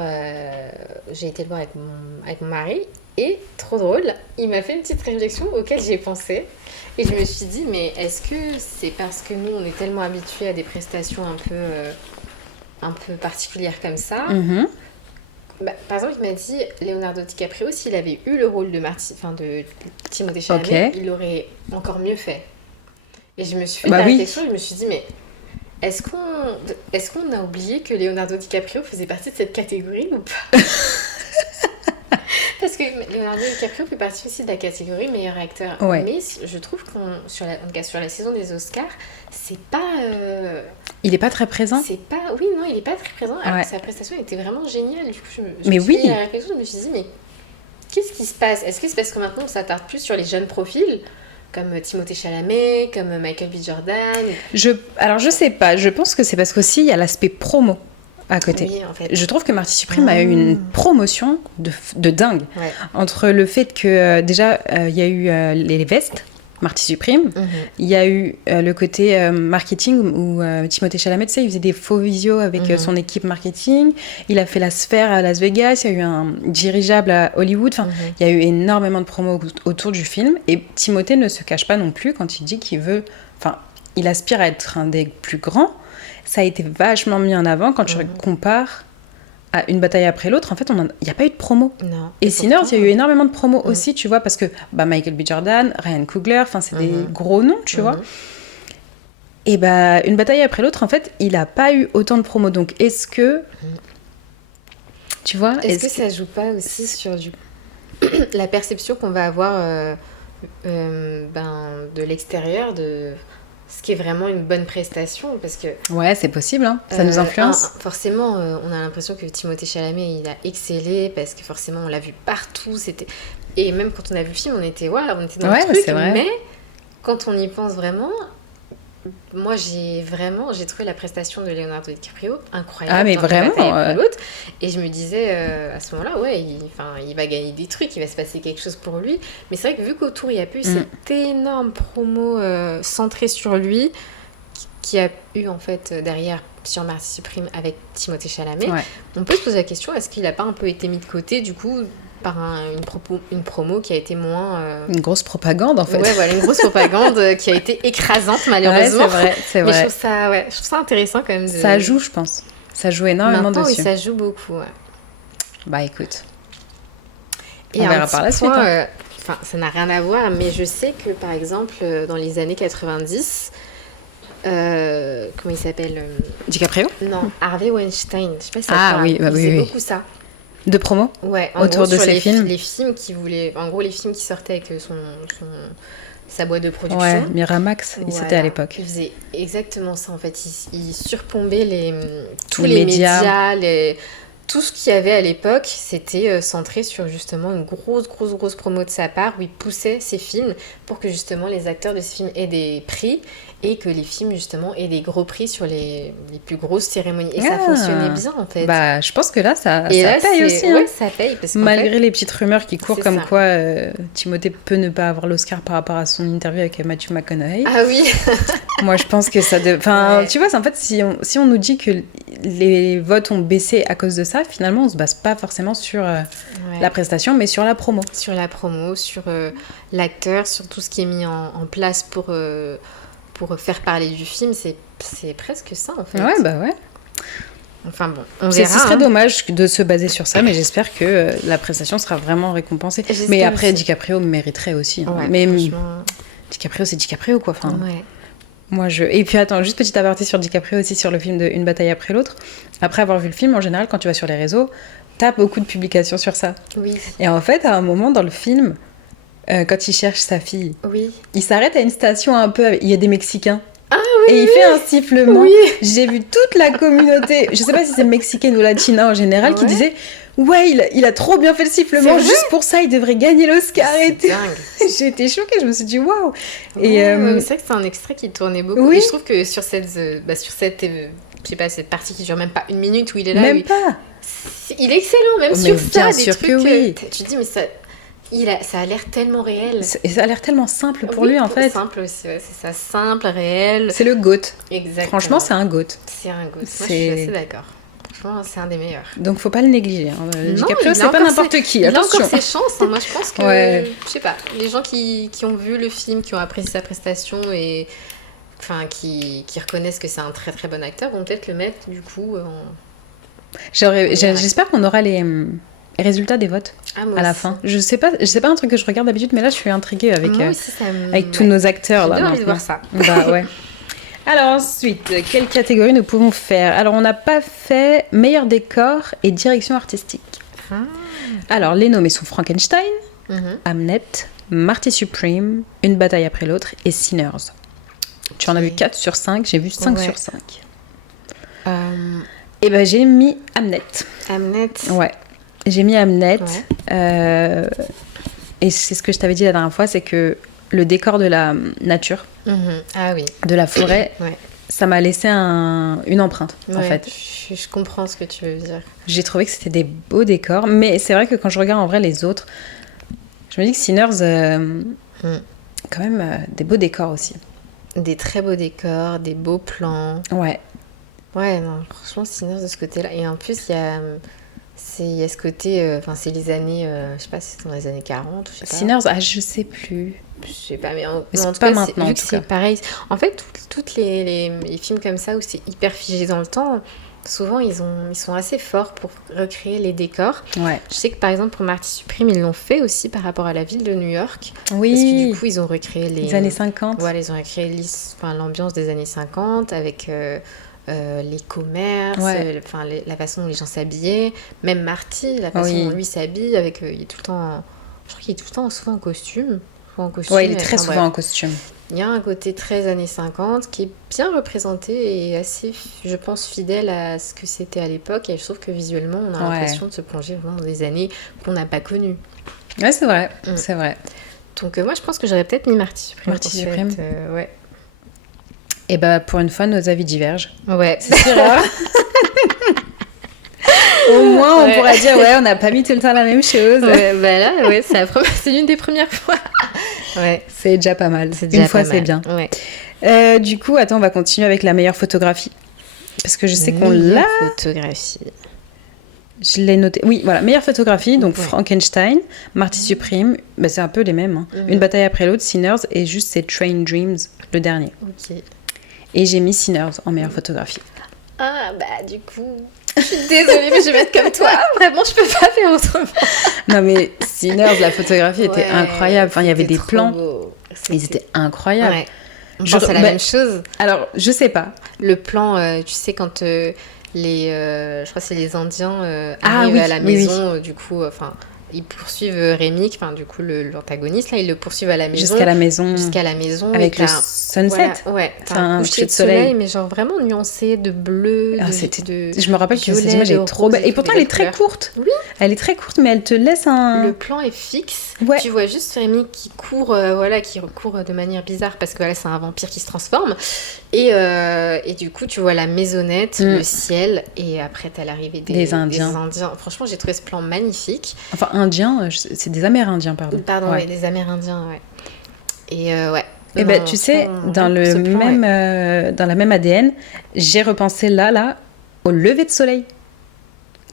avec mon mari. Et, trop drôle, il m'a fait une petite réflexion auquel j'ai pensé. Et je me suis dit, mais est-ce que c'est parce que nous, on est tellement habitués à des prestations un peu particulières comme ça par exemple, il m'a dit, Leonardo DiCaprio, s'il avait eu le rôle de Timothée Chalamet, il l'aurait encore mieux fait. Et je me suis fait la réflexion, et je me suis dit, mais est-ce qu'on a oublié que Leonardo DiCaprio faisait partie de cette catégorie ou pas? Parce que Leonardo DiCaprio fait partie aussi de la catégorie meilleur acteur. Ouais. Mais je trouve sur la saison des Oscars, c'est pas... Il est pas très présent. Oui, non, il est pas très présent. Alors que sa prestation était vraiment géniale. Du coup, je me suis fait la réflexion, je me suis dit, mais qu'est-ce qui se passe? Est-ce que c'est parce que maintenant, on s'attarde plus sur les jeunes profils comme Timothée Chalamet, comme Michael B. Jordan? Alors, je sais pas. Je pense que c'est parce qu'aussi, il y a l'aspect promo à côté. Oui, en fait. Je trouve que Marty Supreme a eu une promotion de dingue. Ouais. Entre le fait que, déjà, il y a eu les vestes, Marty Supreme. Il y a eu le côté marketing où Timothée Chalamet, tu sais, il faisait des faux visios avec son équipe marketing. Il a fait la sphère à Las Vegas. Il y a eu un dirigeable à Hollywood. Enfin, il y a eu énormément de promos autour du film. Et Timothée ne se cache pas non plus quand il dit qu'il veut... Enfin, il aspire à être un des plus grands. Ça a été vachement mis en avant quand tu compares à Une bataille après l'autre. En fait, il n'y a pas eu de promo. Non. Et Sinners, il y a eu énormément de promos aussi, tu vois, parce que Michael B. Jordan, Ryan Coogler, c'est des gros noms, tu vois. Et Une bataille après l'autre, en fait, il n'a pas eu autant de promos. Donc, est-ce que... Tu vois, est-ce que ça joue pas aussi sur la perception qu'on va avoir de l'extérieur de... ce qui est vraiment une bonne prestation, parce que... Ouais, c'est possible, hein. Ça nous influence. Forcément, on a l'impression que Timothée Chalamet, il a excellé, parce que forcément, on l'a vu partout, Et même quand on a vu le film, on était dans le truc. Mais quand on y pense vraiment, moi j'ai trouvé la prestation de Leonardo DiCaprio incroyable. Ah mais vraiment l'autre. Et je me disais à ce moment-là, il va gagner des trucs, il va se passer quelque chose pour lui. Mais c'est vrai que vu qu'autour il y a eu cette énorme promo centrée sur lui, qui a eu en fait derrière sur Marty Supreme avec Timothée Chalamet, on peut se poser la question, est-ce qu'il n'a pas un peu été mis de côté du coup par une promo qui a été moins... Une grosse propagande en fait. Ouais, voilà, une grosse propagande qui a été écrasante malheureusement. Ouais, c'est vrai. Mais je trouve ça intéressant quand même. Ça joue, je pense. Ça joue énormément dessus. Oui, ça joue beaucoup, Bah écoute, on verra par la suite. Ça n'a rien à voir, mais je sais que par exemple, dans les années 90... comment il s'appelle DiCaprio? Non, Harvey Weinstein. Je sais pas si ça parle. Il faisait beaucoup ça. De promo? Ouais, autour de ses films. Les films qui voulaient, en gros, les films qui sortaient avec sa boîte de production. Ouais, Miramax, c'était à l'époque. Il faisait exactement ça en fait. Il surplombait tous les médias, tout ce qu'il y avait à l'époque, c'était centré sur justement une grosse promo de sa part où il poussait ses films pour que justement les acteurs de ces films aient des prix et que les films justement aient des gros prix sur les plus grosses cérémonies. Et ça fonctionnait bien en fait. Bah, je pense que là, ça paye aussi. Ouais, ça paye. Parce malgré les petites rumeurs qui courent comme quoi Timothée peut ne pas avoir l'Oscar par rapport à son interview avec Matthew McConaughey. Ah oui. Moi, je pense que ça... tu vois, en fait, si on nous dit que les votes ont baissé à cause de ça, finalement, on se base pas forcément sur la prestation, mais sur la promo. Sur la promo, sur l'acteur, sur tout ce qui est mis en place pour faire parler du film. C'est presque ça, en fait. Ouais, bah ouais. Enfin bon, on verra. Ce serait dommage de se baser sur ça, mais j'espère que la prestation sera vraiment récompensée. Mais après, aussi. DiCaprio mériterait aussi. Hein. Ouais, mais DiCaprio, c'est DiCaprio, quoi. Enfin, Et puis attends, juste petit aparté sur DiCaprio aussi, sur le film de Une bataille après l'autre. Après avoir vu le film, en général, quand tu vas sur les réseaux, t'as beaucoup de publications sur ça. Oui. Et en fait, à un moment dans le film, quand il cherche sa fille, il s'arrête à une station un peu... Il y a des Mexicains. Ah oui. Et il fait un sifflement. Oui. J'ai vu toute la communauté, je sais pas si c'est mexicaine ou latina en général, qui disait... Ouais, il a trop bien fait le sifflement, juste pour ça, il devrait gagner l'Oscar. C'est dingue. J'ai été choquée, je me suis dit waouh. C'est vrai que c'est un extrait qui tournait beaucoup. Oui. Et je trouve que sur cette je sais pas, cette partie qui dure même pas une minute où il est là. Même pas. Il est excellent, même sur ça, des trucs. Que tu te dis, mais ça a l'air tellement réel. Et ça a l'air tellement simple pour lui, en fait. Simple aussi, c'est ça, simple, réel. C'est le GOAT. Exactement. Franchement, c'est un GOAT. C'est un GOAT. Moi, je suis assez d'accord. Franchement, c'est un des meilleurs. Donc, faut pas le négliger. DiCaprio, c'est pas n'importe qui. Attention. Il a encore ses chances. Moi, je pense que, je sais pas, les gens qui ont vu le film, qui ont apprécié sa prestation et qui reconnaissent que c'est un très très bon acteur, vont peut-être le mettre du coup J'espère qu'on aura les résultats des votes à la fin. Je sais pas un truc que je regarde d'habitude, mais là, je suis intriguée avec tous nos acteurs. J'ai envie de voir ça. Bah ouais. Alors ensuite, quelle catégorie nous pouvons faire? Alors on n'a pas fait meilleur décor et direction artistique. Alors les nommés sont Frankenstein, Hamnet, Marty Supreme, Une bataille après l'autre et Sinners. Tu en as vu 4 sur 5, j'ai vu 5 sur 5. Et ben j'ai mis Hamnet. Hamnet. Ouais, j'ai mis Hamnet. Et c'est ce que je t'avais dit la dernière fois, c'est que le décor de la nature, de la forêt, ça m'a laissé une empreinte, en fait. Je comprends ce que tu veux dire. J'ai trouvé que c'était des beaux décors, mais c'est vrai que quand je regarde en vrai les autres, je me dis que Sinners, quand même, des beaux décors aussi. Des très beaux décors, des beaux plans. Ouais. Ouais, non, franchement, Sinners de ce côté-là. Et en plus, il y a ce côté, c'est les années, je sais pas si c'est dans les années 40, je sais pas. Sinners, je sais plus. Je sais pas, mais en tout cas, pas maintenant, vu que c'est pareil. En fait, toutes les films comme ça où c'est hyper figé dans le temps, souvent ils sont assez forts pour recréer les décors. Ouais. Je sais que par exemple pour Marty Supreme, ils l'ont fait aussi par rapport à la ville de New York. Oui. Parce que du coup, ils ont recréé les années 50. Voilà, ils ont recréé l'ambiance des années 50 avec les commerces, la façon dont les gens s'habillaient, même Marty, la façon dont lui s'habille, avec il est tout le temps, je crois qu'il est tout le temps souvent en costume. Ouais, il est très souvent en costume. Il y a un côté très années 50 qui est bien représenté et assez, je pense, fidèle à ce que c'était à l'époque. Et je trouve que visuellement, on a l'impression de se plonger vraiment dans des années qu'on n'a pas connues. Ouais, c'est vrai, c'est vrai. Donc moi, je pense que j'aurais peut-être mis Marty Supreme. Marty Supreme. Ouais. Et bah, pour une fois, nos avis divergent. Ouais. C'est si rare. Au moins, on pourra dire, on n'a pas mis tout le temps la même chose. Ouais, bah là, c'est l'une des premières fois. Ouais. C'est déjà pas mal. Une fois, c'est bien. Ouais. Du coup, attends, on va continuer avec la meilleure photographie. Parce que je sais qu'on l'a. Photographie. Je l'ai noté. Oui, voilà, meilleure photographie. Donc Frankenstein, Marty Supreme, bah, c'est un peu les mêmes. Hein. Une bataille après l'autre, Sinners, et juste c'est Train Dreams, le dernier. Ok. Et j'ai mis Sinners en meilleure photographie. Ah, bah du coup. Je suis désolée, mais je vais mettre comme toi. Vraiment, je peux pas faire autrement. Non, mais Sinners, la photographie était incroyable. Enfin, il y avait des plans. Ils étaient incroyables. Ouais. On pense à la même chose. Alors, je sais pas. Le plan, tu sais, quand je crois que c'est les Indiens arrivent à la maison, du coup, ils poursuivent Rémi, du coup, l'antagoniste, là, ils le poursuivent à la maison. Jusqu'à la maison. Avec le sunset. Voilà, t'as un coucher de soleil. Mais genre vraiment nuancé de bleu, je me rappelle que cette image est trop belle. Et pourtant, elle est très courte. Oui. Elle est très courte, mais elle te laisse un... Le plan est fixe. Ouais. Tu vois juste Rémi qui court, qui court de manière bizarre parce que c'est un vampire qui se transforme. Et du coup, tu vois la maisonnette, le ciel, et après, t'as l'arrivée des Indiens. Franchement, j'ai trouvé ce plan magnifique. Enfin, Indiens, c'est des Amérindiens, pardon. Des Amérindiens, ouais. Et ouais. Et ben, tu sais, dans la même ADN, j'ai repensé là, au lever de soleil.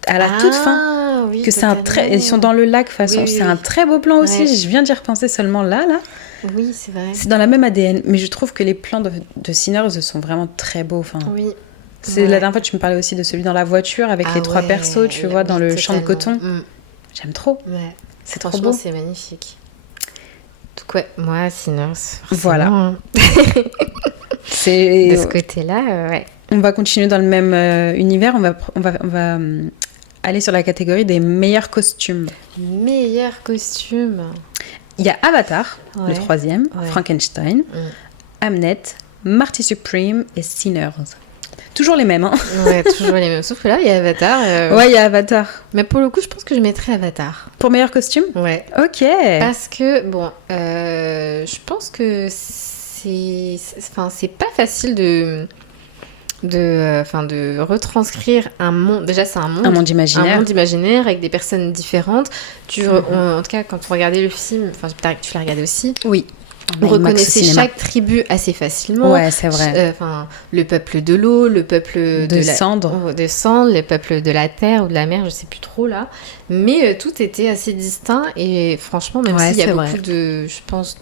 À la toute fin. Oui, que c'est ils sont dans le lac, c'est un très beau plan aussi. Ouais. Je viens d'y repenser seulement là. Oui, c'est vrai. C'est dans la même ADN, mais je trouve que les plans de Sinners sont vraiment très beaux. Oui. La dernière fois, tu me parlais aussi de celui dans la voiture avec les trois persos, tu vois, dans le champ de coton. J'aime trop. Ouais. C'est trop beau. C'est magnifique. Donc ouais, moi, Sinners. Voilà. Hein. C'est... De ce côté-là, ouais. On va continuer dans le même univers. On va aller sur la catégorie des meilleurs costumes. Meilleurs costumes. Il y a Avatar, le troisième, Frankenstein, Hamnet, Marty Supreme et Sinners. Toujours les mêmes, hein. Ouais, toujours les mêmes. Sauf que là, il y a Avatar. Ouais, il y a Avatar. Mais pour le coup, je pense que je mettrais Avatar. Pour meilleur costume ? Ouais. Ok. Parce que, je pense que c'est pas facile de retranscrire un monde. Déjà, c'est un monde imaginaire. Un monde imaginaire avec des personnes différentes. En tout cas, quand on regardait le film, tu l'as regardé aussi. Oui. On reconnaissait chaque tribu assez facilement. Ouais, c'est vrai. Le peuple de l'eau, le peuple de cendre, le peuple de la terre ou de la mer, je sais plus trop là. Mais tout était assez distinct et franchement, même s'il y a beaucoup de, je pense,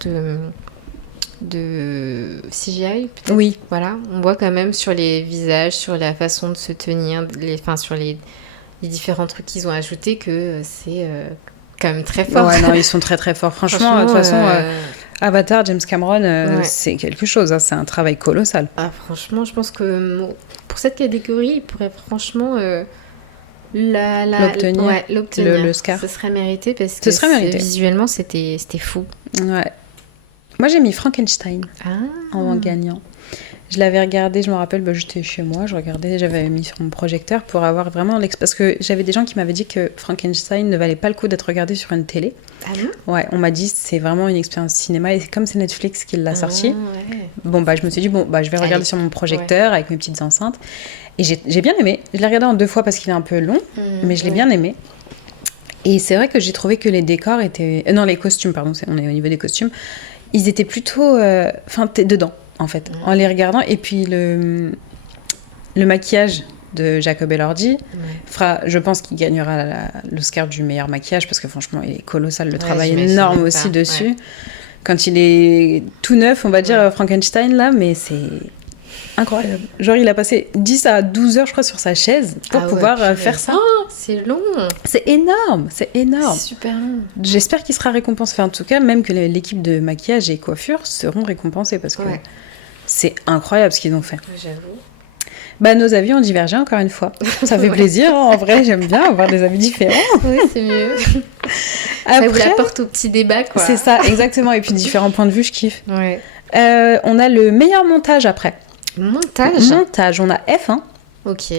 de CGI, peut-être. Oui. Voilà, on voit quand même sur les visages, sur la façon de se tenir, sur les différents trucs qu'ils ont ajoutés que c'est quand même très fort. Ouais, non, ils sont très très forts. Franchement de toute façon, Avatar, James Cameron, c'est quelque chose. Hein, c'est un travail colossal. Ah, franchement, je pense que pour cette catégorie, il pourrait franchement l'obtenir. L'Oscar. Ce serait mérité parce que visuellement, c'était fou. Ouais. Moi, j'ai mis Frankenstein en gagnant. Je l'avais regardé, je me rappelle, j'étais chez moi, j'avais mis sur mon projecteur pour avoir vraiment parce que j'avais des gens qui m'avaient dit que Frankenstein ne valait pas le coup d'être regardé sur une télé. Ah bon ? Ouais, on m'a dit c'est vraiment une expérience cinéma et comme c'est Netflix qui l'a sorti. Ouais. Je me suis dit je vais regarder sur mon projecteur avec mes petites enceintes et j'ai bien aimé. Je l'ai regardé en 2 fois parce qu'il est un peu long, mais je l'ai bien aimé. Et c'est vrai que j'ai trouvé que les décors étaient les costumes, pardon, on est au niveau des costumes. Ils étaient plutôt t'es dedans en fait, en les regardant. Et puis le maquillage de Jacob Elordi je pense qu'il gagnera l'Oscar du meilleur maquillage parce que franchement il est colossal, le travail énorme aussi dessus. Quand il est tout neuf, on va dire Frankenstein là, mais c'est incroyable. Genre il a passé 10 à 12 heures je crois sur sa chaise pour pouvoir faire ça. C'est long. C'est énorme. C'est super long. J'espère qu'il sera récompensé. En tout cas, même que l'équipe de maquillage et coiffure seront récompensés parce que c'est incroyable ce qu'ils ont fait. J'avoue. Nos avis ont divergé encore une fois. Ça fait plaisir. Hein. En vrai, j'aime bien avoir des avis différents. Oui, c'est mieux. Après, ça vous apporte au petit débat, quoi. C'est ça, exactement. Et puis différents points de vue, je kiffe. Ouais. On a le meilleur montage après. Montage, on a F1. Ok.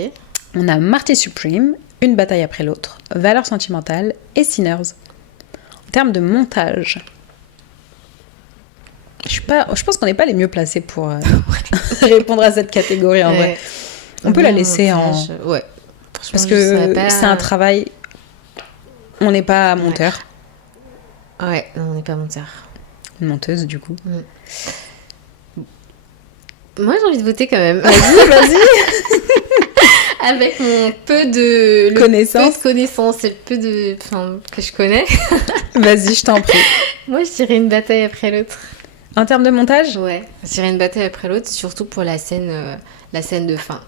On a Marty Supreme, Une bataille après l'autre, Valeurs sentimentales et Sinners. termes de montage, je pense qu'on n'est pas les mieux placés pour répondre à cette catégorie en vrai. On peut la laisser montage, ouais. Parce que c'est un travail. On n'est pas monteur. Ouais, non, on n'est pas monteur. Une monteuse, du coup. Moi, j'ai envie de voter quand même. Vas-y. Avec mon peu de connaissances. Peu de connaissances et le peu de... Enfin, que je connais. Vas-y, je t'en prie. Moi, je dirais une bataille après l'autre. En termes de montage ? Ouais, je dirais une bataille après l'autre, surtout pour la scène de fin.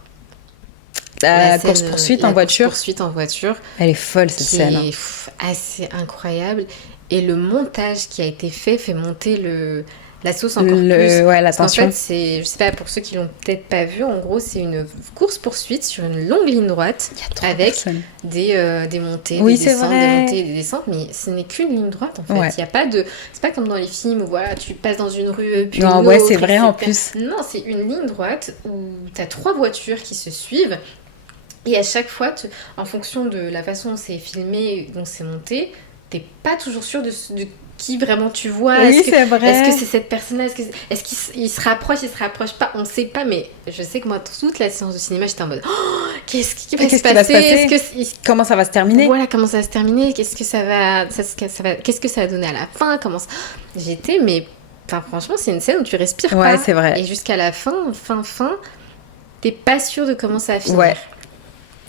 La course-poursuite en voiture. Course-poursuite en voiture. Elle est folle, cette scène. Qui est assez incroyable. Et le montage qui a été fait monter la sauce encore plus. Ouais, la tension. En fait, je sais pas, pour ceux qui l'ont peut-être pas vu, en gros, c'est une course-poursuite sur une longue ligne droite avec des montées, des descentes, des montées et des descentes, mais ce n'est qu'une ligne droite en fait. Ouais. Il y a pas de... C'est pas comme dans les films où voilà, tu passes dans une rue, puis non, une ouais, autre, c'est vrai etc. en plus. Non, c'est une ligne droite où tu as 3 voitures qui se suivent. Et à chaque fois, en fonction de la façon dont c'est filmé, dont c'est monté, t'es pas toujours sûr de qui vraiment tu vois. Oui, c'est vrai. Est-ce que c'est cette personne-là? Est-ce qu'il se rapproche, il se rapproche pas? On sait pas, mais je sais que moi, toute la séance de cinéma, j'étais en mode qu'est-ce qui va se passer? Comment ça va se terminer? Voilà, comment ça va se terminer? Qu'est-ce que ça va donner à la fin? J'étais, mais enfin, franchement, c'est une scène où tu respires pas. Ouais, c'est vrai. Et jusqu'à la fin, t'es pas sûr de comment ça va finir. Ouais.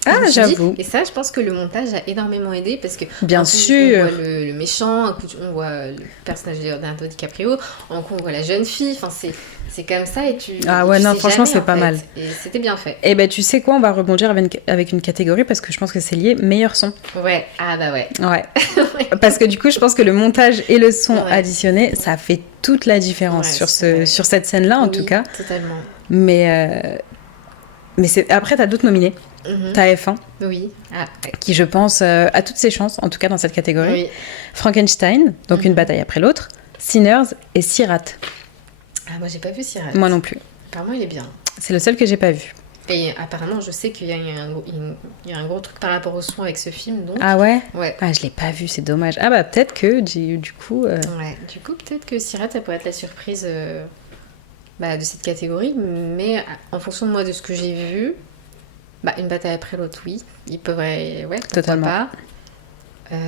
Ah, j'avoue. Et ça, je pense que le montage a énormément aidé parce que bien sûr, on voit le méchant, un coup, on voit le personnage de Leonardo DiCaprio, un coup on voit la jeune fille. Enfin, c'est comme ça et tu. Ah ouais, non, franchement, c'est pas mal. Et c'était bien fait. Et ben, tu sais quoi, on va rebondir avec une catégorie parce que je pense que c'est lié meilleur son. Ouais. Ah bah ouais. Ouais. Parce que du coup, je pense que le montage et le son additionné, ça fait toute la différence sur cette scène-là, en tout cas. Totalement. Mais après, t'as d'autres nominés. T'as F1, oui. qui je pense a toutes ses chances, en tout cas dans cette catégorie. Oui. Frankenstein, donc une bataille après l'autre. Sinners et Sirat. Ah, moi j'ai pas vu Sirat. Moi non plus. Apparemment il est bien. C'est le seul que j'ai pas vu. Et apparemment je sais qu'il y a un gros truc par rapport au son avec ce film. Donc... Ah ouais? Ouais. Ah, je l'ai pas vu, c'est dommage. Ah bah peut-être que du coup... Ouais, du coup peut-être que Sirat ça pourrait être la surprise de cette catégorie, mais en fonction de moi de ce que j'ai vu... une bataille après l'autre, oui. Ils peuvent... Ouais, totalement. Pas.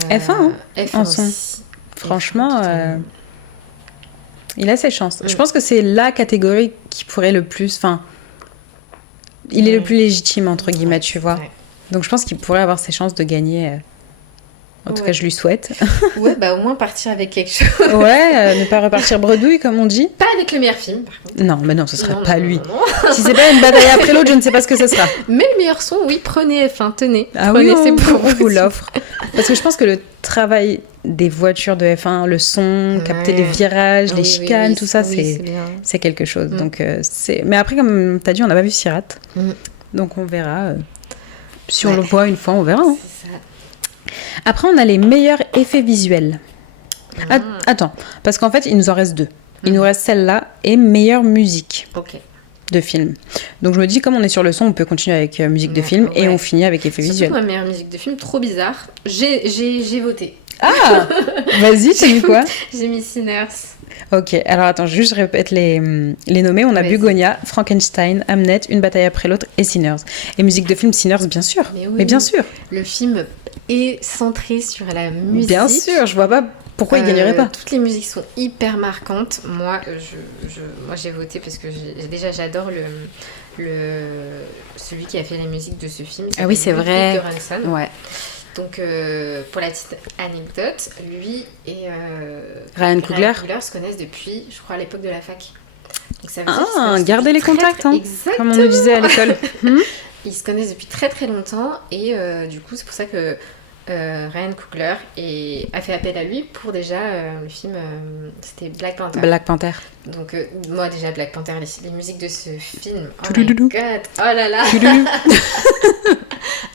F1, hein, F1 en son. aussi. Franchement, il a ses chances. Je pense que c'est la catégorie qui pourrait le plus... Enfin, il est le plus légitime, entre guillemets, tu vois. Ouais. Donc je pense qu'il pourrait avoir ses chances de gagner... En tout cas, je lui souhaite. Ouais, au moins partir avec quelque chose. Ouais, ne pas repartir bredouille, comme on dit. Pas avec le meilleur film, par contre. Non, mais non, ce sera pas lui. Non. Si c'est pas une bataille après l'autre, je ne sais pas ce que ce sera. Mais le meilleur son, oui, prenez, tenez. Ah prenez, oui, c'est pour on vous l'offre. Parce que je pense que le travail des voitures de F1, le son, capter les virages, les chicanes, tout ça, c'est quelque chose. Donc, Mais après, comme tu as dit, on n'a pas vu Sirat. Donc, on verra. Si on le voit une fois, on verra. Hein. C'est ça. Après, on a les meilleurs effets visuels. Attends, parce qu'en fait, il nous en reste 2. Il nous reste celle-là et meilleure musique de film. Donc je me dis, comme on est sur le son, on peut continuer avec musique de film et on finit avec effets visuels. Surtout ma meilleure musique de film, trop bizarre. J'ai voté. Ah, vas-y, tu as mis quoi? J'ai mis Sinners. Ok, alors attends, juste je répète les nommés. On a Bugonia, Frankenstein, Hamnet, Une bataille après l'autre et Sinners. Et musique de film, Sinners, bien sûr. Mais bien sûr. Le film est centré sur la musique. Bien sûr, je vois pas pourquoi il gagnerait pas. Toutes les musiques sont hyper marquantes. Moi, j'ai voté parce que j'adore celui qui a fait la musique de ce film. Ah oui, c'est vrai. Göransson. Ouais. Donc, pour la petite anecdote, lui et Ryan Coogler se connaissent depuis, je crois, à l'époque de la fac. Donc, ça veut dire gardez les contacts, hein, comme on nous disait à l'école. Ils se connaissent depuis très très longtemps et du coup, c'est pour ça que Ryan Coogler a fait appel à lui pour déjà le film, c'était Black Panther. Black Panther. Donc, moi, déjà, Black Panther, les musiques de ce film, oh my god, oh là là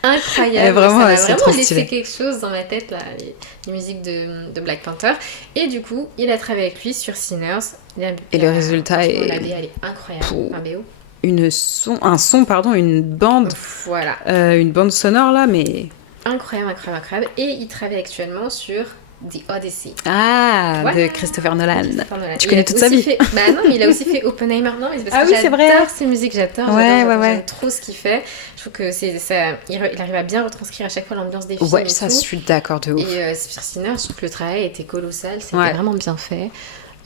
incroyable, vraiment, ça m'a c'est vraiment laissé stylé. quelque chose dans ma tête là, les musiques de Black Panther. Et du coup il a travaillé avec lui sur Sinners et le résultat est... la BO elle est incroyable. Une bande, voilà, une bande sonore là, mais incroyable. Et il travaille actuellement sur The Odyssey. Ah, voilà. de Christopher Nolan. Tu connais toute sa vie. Bah non, mais il a aussi fait Oppenheimer. Non, mais c'est parce que c'est vrai. j'adore ses musiques, j'adore. Ouais. J'aime trop ce qu'il fait. Je trouve que il arrive à bien retranscrire à chaque fois l'ambiance des films. Ouais, ça, je suis d'accord de ouf. Et sur Sinner, je trouve que le travail était colossal. C'était vraiment bien fait.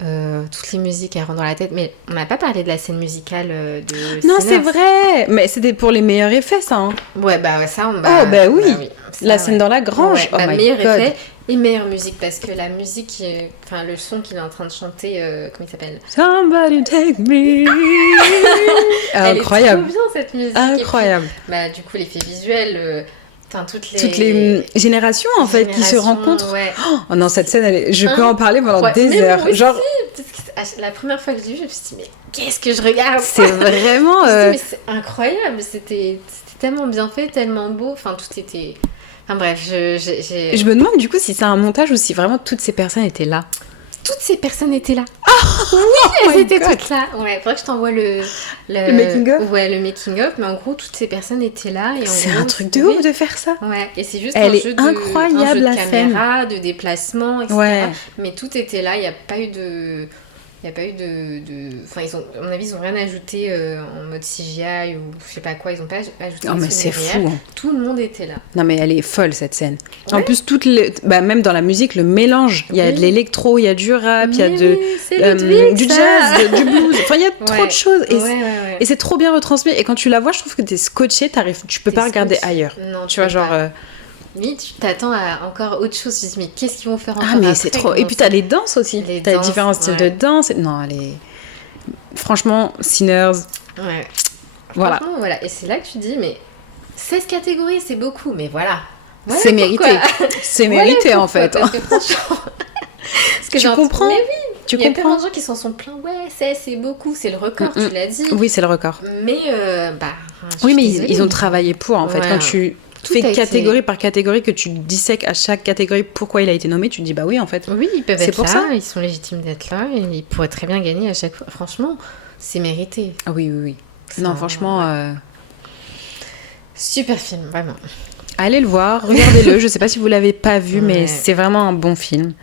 Toutes les musiques elles rentrent dans la tête, mais on n'a pas parlé de la scène musicale de non, Sinners. c'est vrai, mais c'était pour les meilleurs effets, ça. Hein. Ouais, ça, on bah oui. Ça, la scène dans la grange. Ouais, meilleur effet et meilleure musique, parce que la musique, enfin le son qu'il est en train de chanter, comment il s'appelle? Somebody take me. Incroyable. Elle est trop bien cette musique. Incroyable. Puis, du coup, l'effet visuel. Toutes les générations en fait qui se rencontrent. Ouais. Oh non, cette scène, je peux en parler pendant des heures. Moi genre aussi, la première fois que je l'ai vue, je me suis dit mais qu'est-ce que je regarde? C'est vraiment. Mais c'est incroyable. C'était tellement bien fait, tellement beau. Enfin tout était. Enfin bref, je me demande du coup si c'est un montage ou si vraiment toutes ces personnes étaient là. Toutes ces personnes étaient là. Oui, elles étaient toutes là. Ouais, faudrait que je t'envoie le making-of. Ouais, le making-of. Mais en gros, toutes ces personnes étaient là. C'est un truc de ouf de faire ça. Ouais, et c'est juste un jeu incroyable, de caméra, de déplacement, etc. Ouais. Mais tout était là. Il n'y a pas eu de... Enfin, à mon avis, ils n'ont rien ajouté en mode CGI ou je sais pas quoi. Ils n'ont pas ajouté. Oh, mais c'est fou. Hein. Tout le monde était là. Non, mais elle est folle, cette scène. Ouais. En plus, même dans la musique, le mélange. Il y a de l'électro, il y a du rap, il y a du jazz, du blues. Enfin, il y a trop de choses. Et c'est trop bien retransmis. Et quand tu la vois, je trouve que t'es scotché. Tu peux pas regarder ailleurs. Non, tu vois, genre... Oui, tu t'attends à encore autre chose. Tu te dis, mais qu'est-ce qu'ils vont faire encore mais après, c'est trop. Et puis t'as les danses aussi. T'as les différents styles de danse. Non, franchement, Sinners. Ouais. Voilà. Voilà. Et c'est là que tu te dis, mais 16 catégories, c'est beaucoup. Mais voilà c'est mérité. C'est mérité, en fait. Parce que franchement... Parce que tu comprends. Mais oui, il y a plein de gens qui s'en sont plaints. Ouais, c'est beaucoup. C'est le record, tu l'as dit. Oui, c'est le record. Mais, oui, mais ils ont travaillé pour, en fait. Quand tu... fais catégorie par catégorie, que tu dissèques à chaque catégorie pourquoi il a été nommé, tu te dis bah oui en fait. Oui, ils peuvent être pour là, ça. Ils sont légitimes d'être là et ils pourraient très bien gagner à chaque fois. Franchement, c'est mérité. Ah oui. Non, franchement... Super film, vraiment. Allez le voir, regardez-le. Je sais pas si vous l'avez pas vu, mais c'est vraiment un bon film.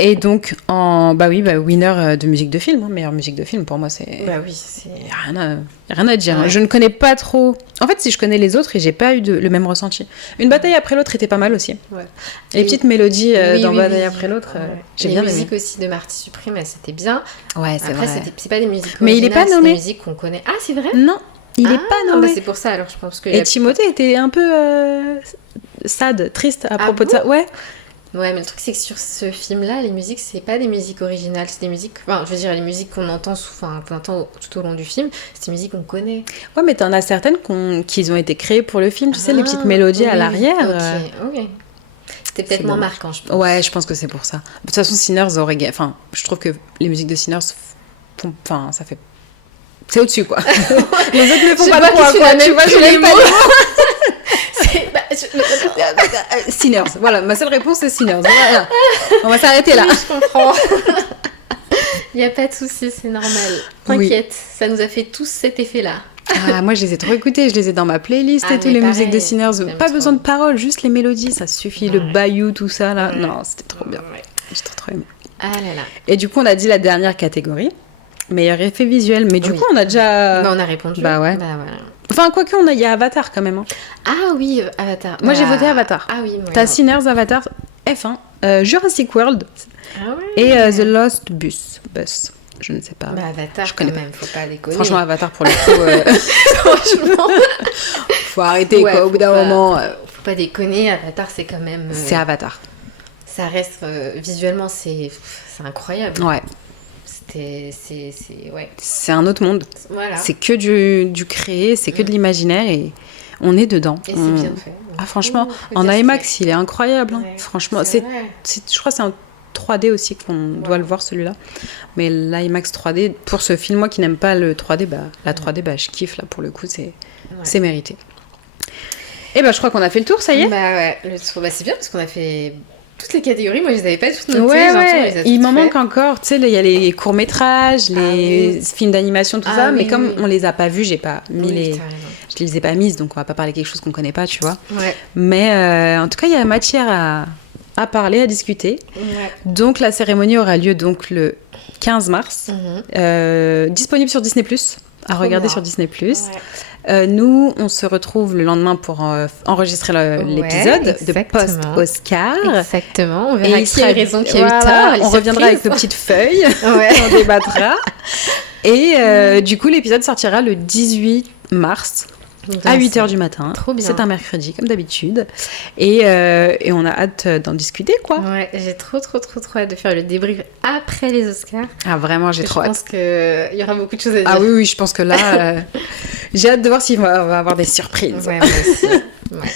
Et donc, winner de musique de film, hein, meilleure musique de film, pour moi, c'est... Bah oui, c'est... Y a rien à dire. Ouais. Je ne connais pas trop... En fait, si je connais les autres, et j'ai pas eu le même ressenti. Une bataille après l'autre était pas mal aussi. Ouais. Les petites mélodies dans Bataille après l'autre, j'ai bien aimé. Les musiques aussi de Marty Supreme, c'était bien. Ouais, c'est vrai. Après, c'est pas des musiques mais il est pas nommé. C'est des musiques qu'on connaît. Ah, c'est vrai? Non, il est pas nommé. C'est pour ça, alors je pense que... Et Timothée était un peu sad, triste à propos de ça. Ouais. Ouais, mais le truc, c'est que sur ce film-là, les musiques, c'est pas des musiques originales, c'est des musiques... Enfin, je veux dire, les musiques qu'on entend, qu'on entend tout au long du film, c'est des musiques qu'on connaît. Ouais, mais t'en as certaines qui ont été créées pour le film, tu sais, les petites mélodies à l'arrière. Ok. C'était peut-être moins marquant, je pense. Ouais, je pense que c'est pour ça. De toute façon, Sinners aurait... Enfin, je trouve que les musiques de Sinners Enfin, ça fait... C'est au-dessus, quoi. Les autres ne font pas le poids, quoi. Tu vois, je l'aime pas. Sinners. Voilà, ma seule réponse, c'est Sinners. Voilà. On va s'arrêter là. Oui, je comprends. Il n'y a pas de souci, c'est normal. T'inquiète, ça nous a fait tous cet effet-là. Ah, moi, je les ai trop écoutés. Je les ai dans ma playlist et tout, les musiques de Sinners. Pas besoin de paroles, juste les mélodies, ça suffit. Le bayou, tout ça, là. Non, c'était trop bien. J'ai trop aimé. Ah là là. Et du coup, on a dit la dernière catégorie. Meilleur effet visuel. Mais du coup, on a déjà... Bah, on a répondu. Bah ouais. Bah voilà. Enfin, quoique, il y a Avatar quand même. Hein. Ah oui, Avatar. Moi, j'ai voté Avatar. Ah oui, moi. T'as Sinners, Avatar, F1, Jurassic World et The Lost Bus. Je ne sais pas. Bah, Avatar, je connais quand même, faut pas déconner. Franchement, Avatar, pour le coup... Franchement... faut arrêter, quoi, au bout d'un moment... Faut pas déconner, Avatar, c'est quand même... C'est Avatar. Ça reste... visuellement, c'est incroyable. Ouais. C'est un autre monde. Voilà. C'est que du créé, c'est que de l'imaginaire et on est dedans. Et c'est bien fait. Ah franchement, en IMAX, il est incroyable. Hein. Franchement, je crois que c'est un 3D aussi qu'on doit le voir celui-là. Mais l'IMAX 3D, pour ce film, moi qui n'aime pas le 3D, la 3D, je kiffe là pour le coup, c'est mérité. Et je crois qu'on a fait le tour, ça y est. Bah ouais, le tour, c'est bien parce qu'on a fait... Toutes les catégories, moi je les avais pas toutes notées. Ouais. Il m'en manque encore. Tu sais, il y a les courts-métrages, les films d'animation, tout ça. Mais comme on les a pas vus, j'ai pas mis je les ai pas mises, donc on va pas parler quelque chose qu'on connaît pas, tu vois. Ouais. Mais en tout cas, il y a matière à parler, à discuter. Ouais. Donc la cérémonie aura lieu donc le 15 mars, disponible sur Disney+, à regarder sur Disney+. Ouais. Nous, on se retrouve le lendemain pour enregistrer l'épisode de post-Oscar. Exactement, on verra qui a eu raison, qui a eu tort. On reviendra avec nos petites feuilles, on débattra. Et du coup, l'épisode sortira le 18 mars. À 8h du matin. Trop bien. C'est un mercredi, comme d'habitude. Et on a hâte d'en discuter, quoi. Ouais, j'ai trop hâte de faire le débrief après les Oscars. Ah, vraiment, j'ai trop hâte. Je pense qu'il y aura beaucoup de choses à dire. Ah oui, je pense que là, j'ai hâte de voir s'il va avoir des surprises. Ouais, moi aussi. Ouais.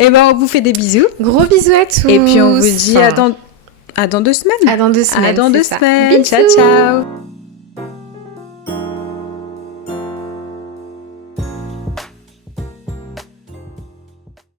Et ben, on vous fait des bisous. Gros bisous à tous. Et puis, on vous dit à dans 2 semaines. À dans 2 semaines. À dans 2 semaines. Ciao, ciao.